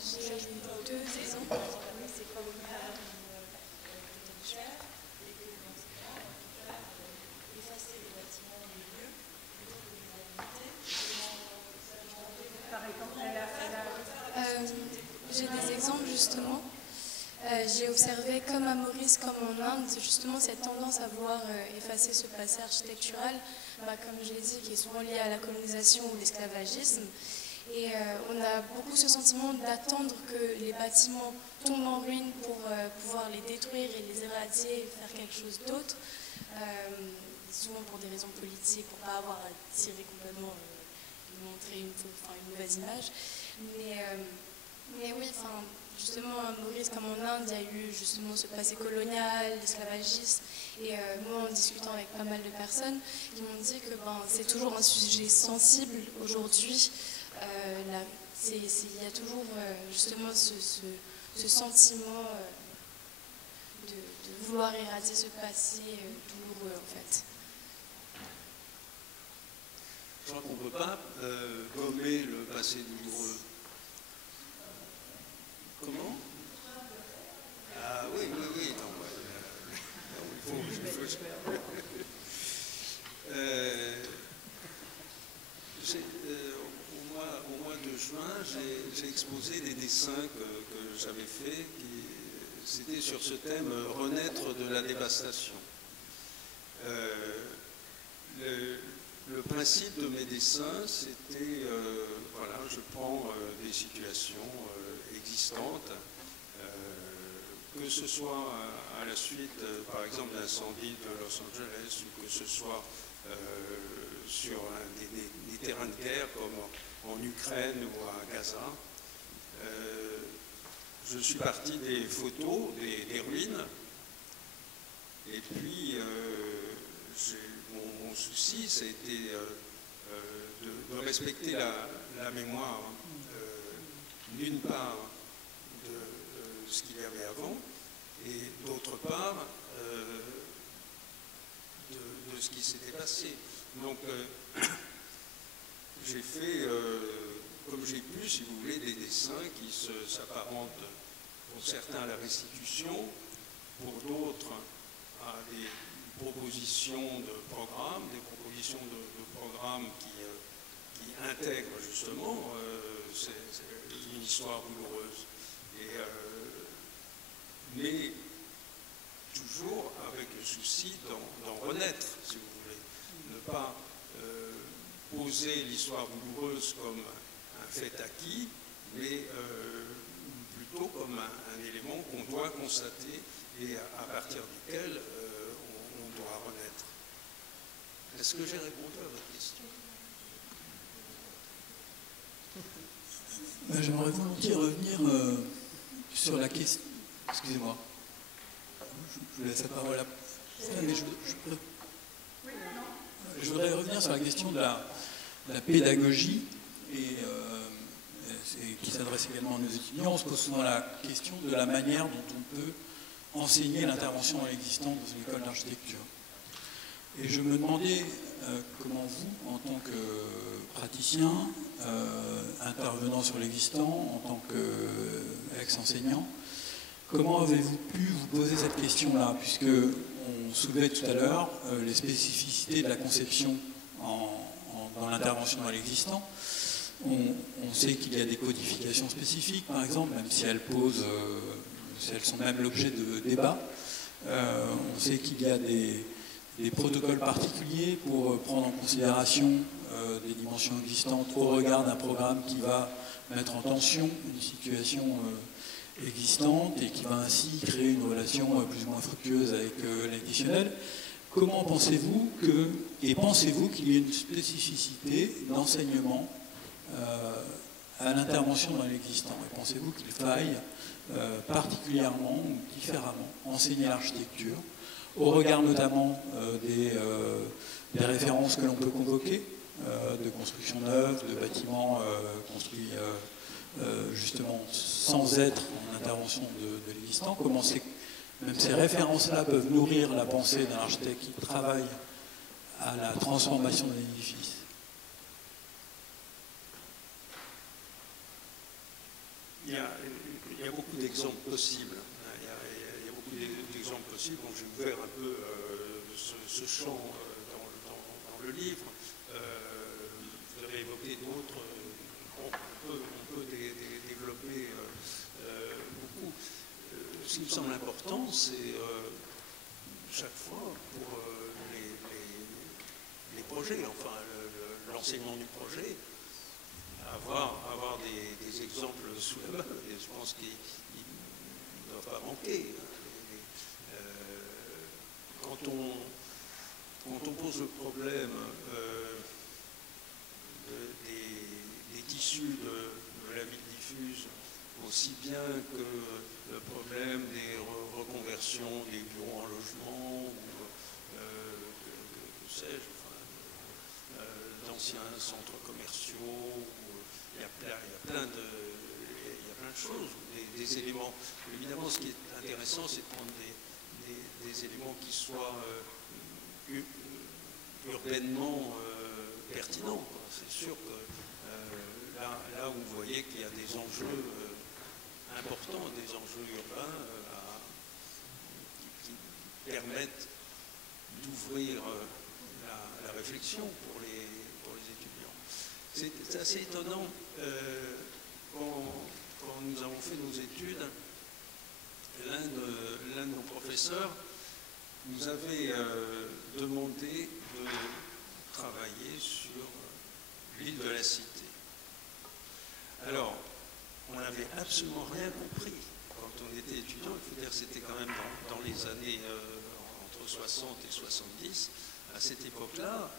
J'ai deux exemples. C'est comme effacer les bâtiments des lieux, j'ai des exemples justement. J'ai observé comme à Maurice, comme en Inde, c'est justement cette tendance à vouloir effacer ce passé architectural, comme je l'ai dit, qui est souvent lié à la colonisation ou l'esclavagisme. Et on a beaucoup ce sentiment d'attendre que les bâtiments tombent en ruine pour pouvoir les détruire et les éradier et faire quelque chose d'autre, souvent pour des raisons politiques, pour ne pas avoir à tirer complètement, montrer une mauvaise image. Mais oui, justement à Maurice, comme en Inde, il y a eu justement ce passé colonial, l'esclavagisme, et moi en discutant avec pas mal de personnes, qui m'ont dit que c'est toujours un sujet sensible aujourd'hui. Il y a toujours justement ce sentiment de vouloir éradier ce passé douloureux en fait. Je crois qu'on ne peut pas gommer le passé douloureux. Comment? Ah oui, non, il faut au mois de juin, j'ai exposé des dessins que j'avais faits, c'était sur ce thème « Renaître de la dévastation ». Le principe de mes dessins, c'était, voilà, je prends des situations existantes, que ce soit à la suite, par exemple, d'incendie de Los Angeles, ou que ce soit sur des terrains de guerre comme en Ukraine ou à Gaza. Je suis parti des photos, des ruines, et puis mon souci, c'était de respecter la mémoire, d'une part de ce qu'il y avait avant, et d'autre part de ce qui s'était passé. Donc j'ai fait, comme j'ai pu, si vous voulez, des dessins qui s'apparentent pour certains à la restitution, pour d'autres à des propositions de programmes, qui intègrent justement une histoire douloureuse. Mais toujours avec le souci d'en renaître, si vous voulez. Ne pas poser l'histoire douloureuse comme un fait acquis, mais plutôt comme un élément qu'on doit constater et à partir duquel on doit renaître. Est-ce que j'ai répondu à votre question? J'aimerais volontiers revenir sur la question. Excusez-moi. Je vous laisse la parole après. Mais je voudrais revenir sur la question de la pédagogie et qui s'adresse également à nos étudiants, on se pose souvent la question de la manière dont on peut enseigner l'intervention dans l'existant dans une école d'architecture. Et je me demandais comment vous, en tant que praticien, intervenant sur l'existant, en tant qu'ex-enseignant, comment avez-vous pu vous poser cette question-là, puisque on soulevait tout à l'heure les spécificités de la conception dans l'intervention dans l'existant. On sait qu'il y a des codifications spécifiques, par exemple, même si elles sont même l'objet de débats. On sait qu'il y a des protocoles particuliers pour prendre en considération des dimensions existantes au regard d'un programme qui va mettre en tension une situation existante et qui va ainsi créer une relation plus ou moins fructueuse avec l'additionnel. Comment pensez-vous qu'il y ait une spécificité d'enseignement à l'intervention dans l'existant? Et pensez-vous qu'il faille particulièrement ou différemment enseigner l'architecture au regard notamment des références que l'on peut convoquer, de construction neuve, de bâtiments construits justement sans être en intervention de l'existant? Comment même ces références-là peuvent nourrir la pensée d'un architecte qui travaille à la transformation d'un édifice? Il y a beaucoup d'exemples possibles. Il y a beaucoup d'exemples possibles. Donc j'ai ouvert un peu ce champ dans le livre. Vous avez évoqué d'autres. On peut développer beaucoup. Ce qui me semble important, c'est chaque fois pour les projets, enfin l'enseignement du projet, avoir des exemples sous la main. Et je pense qu'il ne doit pas manquer. Quand on pose le problème des tissus de la ville diffuse, aussi bien que le problème des reconversions des bureaux en logement, ou que sais-je, d'anciens centres commerciaux, il y a plein de choses, des éléments. Évidemment, ce qui est intéressant, c'est de prendre des éléments qui soient urbainement pertinents. C'est sûr que là où vous voyez qu'il y a des enjeux importants, des enjeux urbains qui permettent d'ouvrir la réflexion pour les étudiants. C'est assez étonnant, quand nous avons fait nos études, l'un de nos professeurs nous avait demandé de travailler sur l'île de la Cité. Alors, on n'avait absolument rien compris quand on était étudiant. Il faut dire que c'était quand même dans les années entre 60 et 70. À cette époque-là,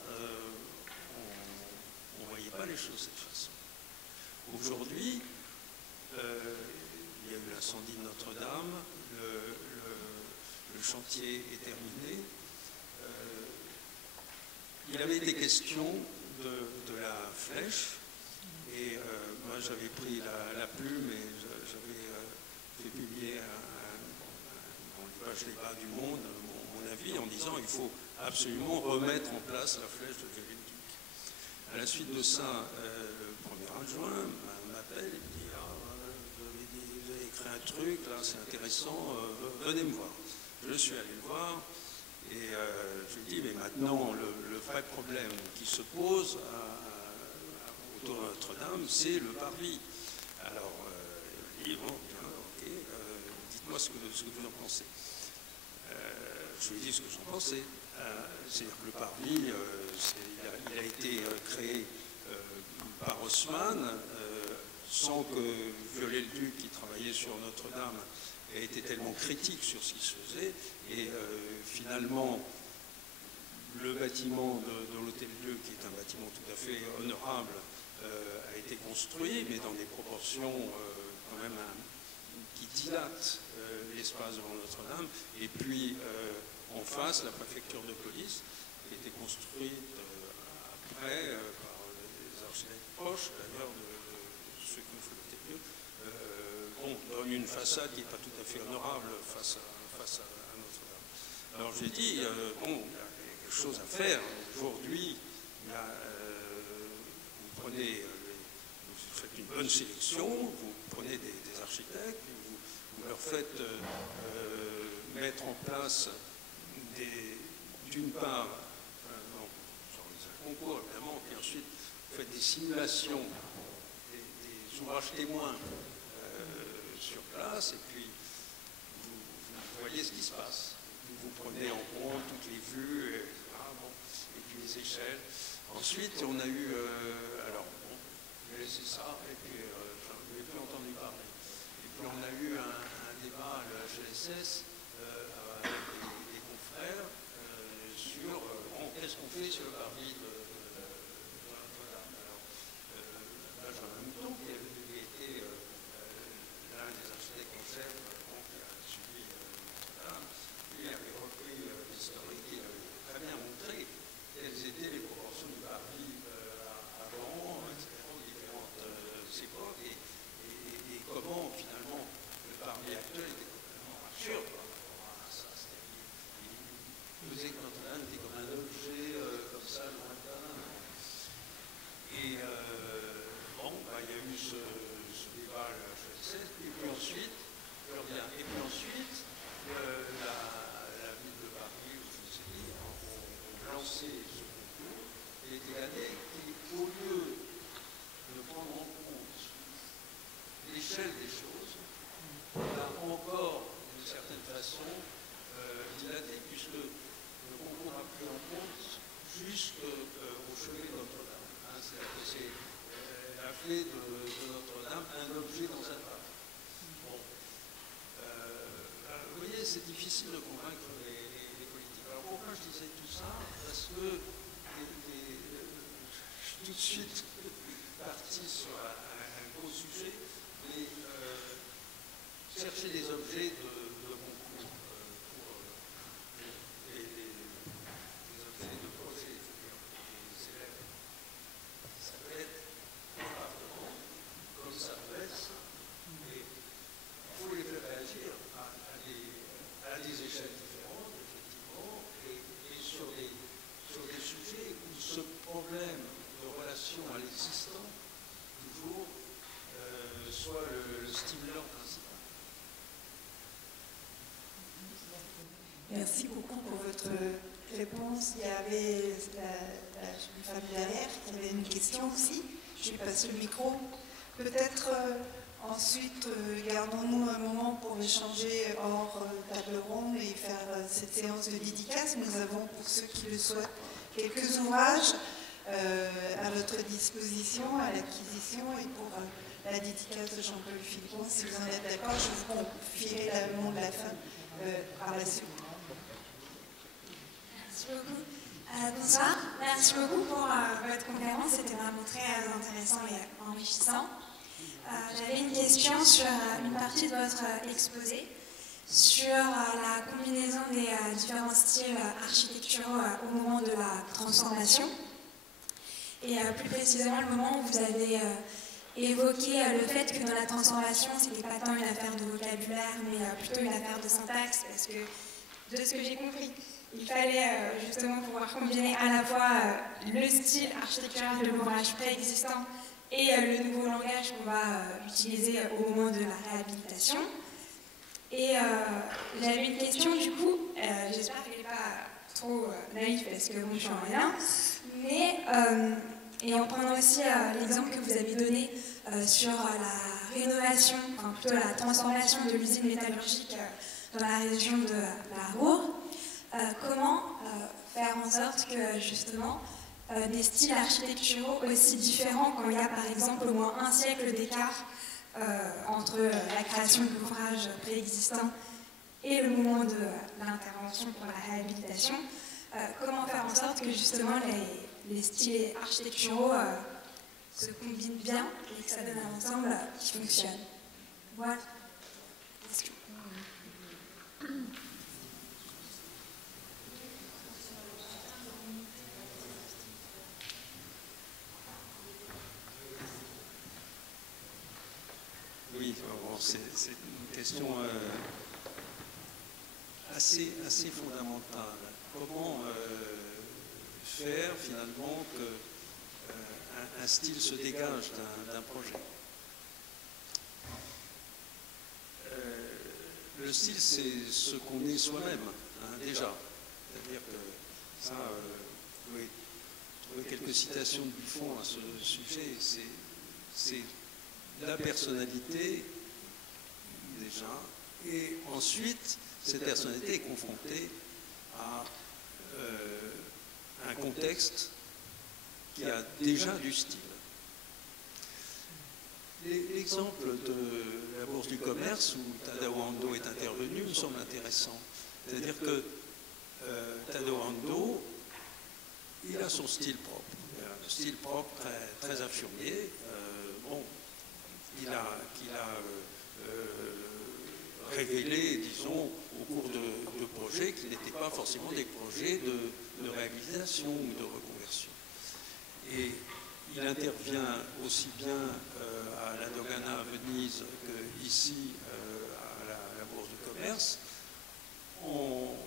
on ne voyait pas les choses de cette façon. Aujourd'hui, il y a eu l'incendie de Notre-Dame, le chantier est terminé. Il avait été question de la flèche, et moi j'avais pris la plume et j'avais fait publier dans les pages des bas du Monde mon avis en disant il faut absolument remettre en place la flèche de Viollet-le-Duc. À la suite de ça, le 1er adjoint m'appelle et me dit vous avez écrit un truc, là c'est intéressant, venez me voir. Je suis allé le voir et je lui dis mais maintenant le vrai problème qui se pose autour de Notre-Dame, c'est le parvis. Alors il dit bon, bien, ok, dites-moi ce que vous en pensez. Je lui dis ce que j'en pensais. C'est-à-dire que le parvis, il a été créé par Haussmann, sans que Viollet-le-Duc, qui travaillait sur Notre-Dame, ait été tellement critique sur ce qui se faisait. Et finalement, le bâtiment de l'Hôtel-Dieu, qui est un bâtiment tout à fait honorable, a été construit, mais dans des proportions quand même qui dilatent l'espace devant Notre-Dame. Et puis, en face, la préfecture de police, qui a été construite après par les architectes proches, d'ailleurs, de ceux qui ont fait le comme une façade qui n'est pas tout à fait honorable face à Notre-Dame. Alors j'ai dit, bon, il y a quelque chose à faire. Aujourd'hui, vous prenez, vous faites une bonne sélection, vous prenez des architectes, vous leur faites mettre en place d'une part, un concours évidemment, puis ensuite vous faites des simulations, des ouvrages témoins sur place, et puis vous voyez ce qui se passe. Vous prenez en compte toutes les vues, etc. Bon, et puis les échelles. Ensuite, on a eu, alors bon, j'ai laissé ça, et puis j'en ai plus entendu parler. Et puis on a eu un débat à l'HLSS avec des confrères sur qu'est-ce qu'on fait sur le parvis de Notre-Dame. Alors, Benjamin Mouton, qui était l'un des architectes en chef, qui a suivi Notre-Dame, lui avait repris l'historique, il avait très bien montré quelles étaient les proportions du parvis avant, etc., aux différentes époques, et comment finalement le parvis actuel était complètement absurde par rapport à ça. Il faisait que Notre-Dame était comme un objet comme ça, lointain. Et bon, il y a eu ce débat à la HLSS, et puis ensuite, je reviens, et puis ensuite, la ville de Paris, je me suis dit, ont lancé ce concours, et était l'année qui, au lieu de prendre en compte l'échelle des choses, a encore, d'une certaine façon, dilaté, puisque le concours a pris en compte jusqu'au chevet de Notre-Dame. C'est-à-dire que a fait de Notre-Dame un objet dans un parc. Bon. Vous voyez, c'est difficile de convaincre les politiques. Alors pourquoi je disais tout ça? Parce que je suis tout de suite parti sur un gros sujet, mais chercher des objets de concours pour des objets de projet, des élèves. Ça peut être un appartement, comme ça peut être, mais il faut les faire réagir à des échelles différentes, effectivement, et sur des sujets où ce problème de relation à l'existant, toujours, soit le stimulant principal. Merci beaucoup pour votre réponse. Il y avait une femme derrière qui avait une question aussi. Je lui passe le micro. Peut-être ensuite, gardons-nous un moment pour échanger hors table ronde et faire cette séance de dédicace. Nous avons, pour ceux qui le souhaitent, quelques ouvrages à votre disposition, à l'acquisition, et pour la dédicace de Jean-Paul Philpon, si vous en êtes d'accord, je vous confierai le mot de la fin par la suite. Merci beaucoup. Bonsoir, merci beaucoup pour votre conférence, c'était vraiment très intéressant et enrichissant. J'avais une question sur une partie de votre exposé, sur la combinaison des différents styles architecturaux au moment de la transformation. Et plus précisément, le moment où vous avez évoqué le fait que dans la transformation, ce n'était pas tant une affaire de vocabulaire, mais plutôt une affaire de syntaxe, parce que, de ce que j'ai compris, il fallait justement pouvoir combiner à la fois le style architectural de l'ouvrage préexistant et le nouveau langage qu'on va utiliser au moment de la réhabilitation. Et j'avais une question du coup, j'espère qu'elle n'est pas trop naïve parce que bon, je suis en rien, mais et en prenant aussi l'exemple que vous avez donné sur la rénovation, enfin plutôt la transformation de l'usine métallurgique dans la région de la Ruhr, comment faire en sorte que justement des styles architecturaux aussi différents quand il y a par exemple au moins un siècle d'écart entre la création de l'ouvrage préexistant et le moment de l'intervention pour la réhabilitation, comment faire en sorte que justement les styles architecturaux se combinent bien et que ça donne un ensemble qui fonctionne. Voilà. Oui, bon, c'est une question assez fondamentale. Comment faire finalement qu'un style se dégage d'un projet? Le style, c'est ce qu'on est soi-même, hein, déjà. C'est-à-dire que ça, vous pouvez trouver quelques citations de Buffon à ce sujet. C'est la personnalité, déjà, et ensuite, cette personnalité est confrontée à un contexte qui a déjà du style. L'exemple de la Bourse du commerce où Tadao Ando est intervenu me semble intéressant. C'est-à-dire que Tadao Ando, il a son style propre. Il a un style propre très infirmier. Qu'il a révélé, disons, au cours de projets qui n'étaient pas forcément des projets de réalisation ou de reconversion. Et il intervient aussi bien à la Dogana à Venise qu'ici à la Bourse du commerce en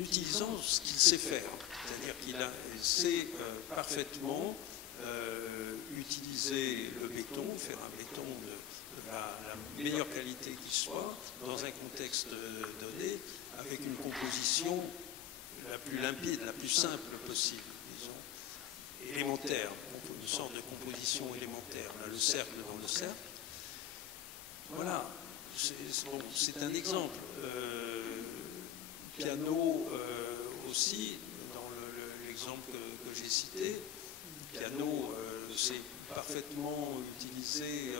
utilisant ce qu'il sait faire. C'est-à-dire qu'il sait parfaitement utiliser le béton, faire un béton de la meilleure qualité qui soit, dans un contexte donné, avec une composition la plus limpide, la plus simple possible, disons, élémentaire, une sorte de composition élémentaire, là, le cercle dans le cercle. Voilà, c'est un exemple. Piano aussi, dans l'exemple que j'ai cité, piano, c'est parfaitement utiliser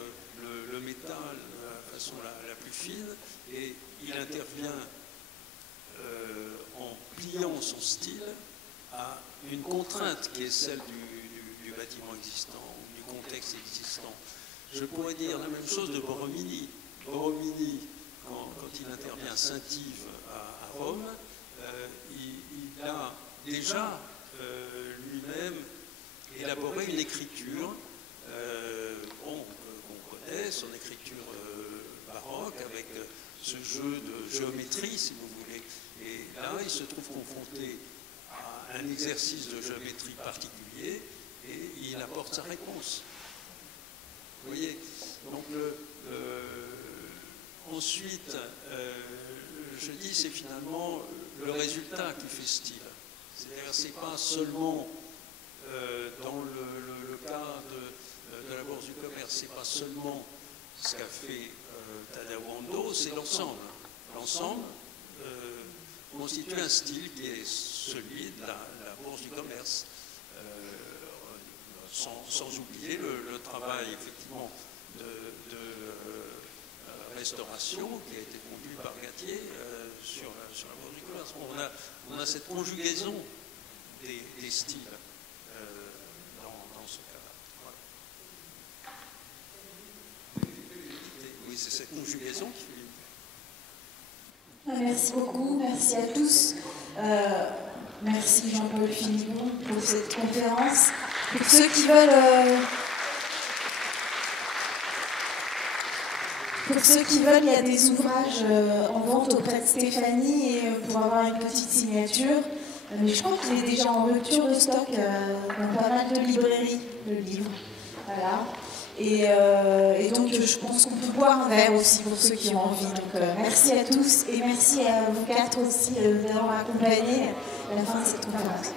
le métal de la façon la plus fine, et il intervient en pliant son style à une contrainte qui est celle du bâtiment existant, du contexte existant. Je pourrais dire la même chose de Borromini. Borromini, quand il intervient à Saint-Yves à Rome, il a déjà lui-même élaboré une écriture qu'on connaît, son écriture baroque, avec ce jeu de géométrie, si vous voulez. Et là, il se trouve confronté à un exercice de géométrie particulier et il apporte sa réponse. Vous voyez? Donc, ensuite, je dis, c'est finalement le résultat qui fait style. C'est-à-dire, c'est pas seulement dans le cas de la Bourse du commerce, c'est pas seulement ce qu'a fait Tadao Ando, c'est l'ensemble. L'ensemble constitue un style qui est celui de la Bourse du commerce, sans oublier le travail effectivement de restauration qui a été conduit par Gatier sur la Bourse du commerce. On a cette conjugaison des styles dans ce cas-là. Voilà. Oui, c'est cette conjugaison qui fait. Merci beaucoup, merci à tous. Merci Jean-Paul Philippon pour cette conférence. Pour ceux qui veulent, il y a des ouvrages en vente auprès de Stéphanie et pour avoir une petite signature. Mais je crois qu'il est déjà en rupture de stock dans pas mal de librairies, le livre. Voilà. Et donc, je pense qu'on peut boire un verre aussi pour ceux qui ont envie. Donc, merci à tous et merci à vous quatre aussi d'avoir accompagné à la fin de cette conférence.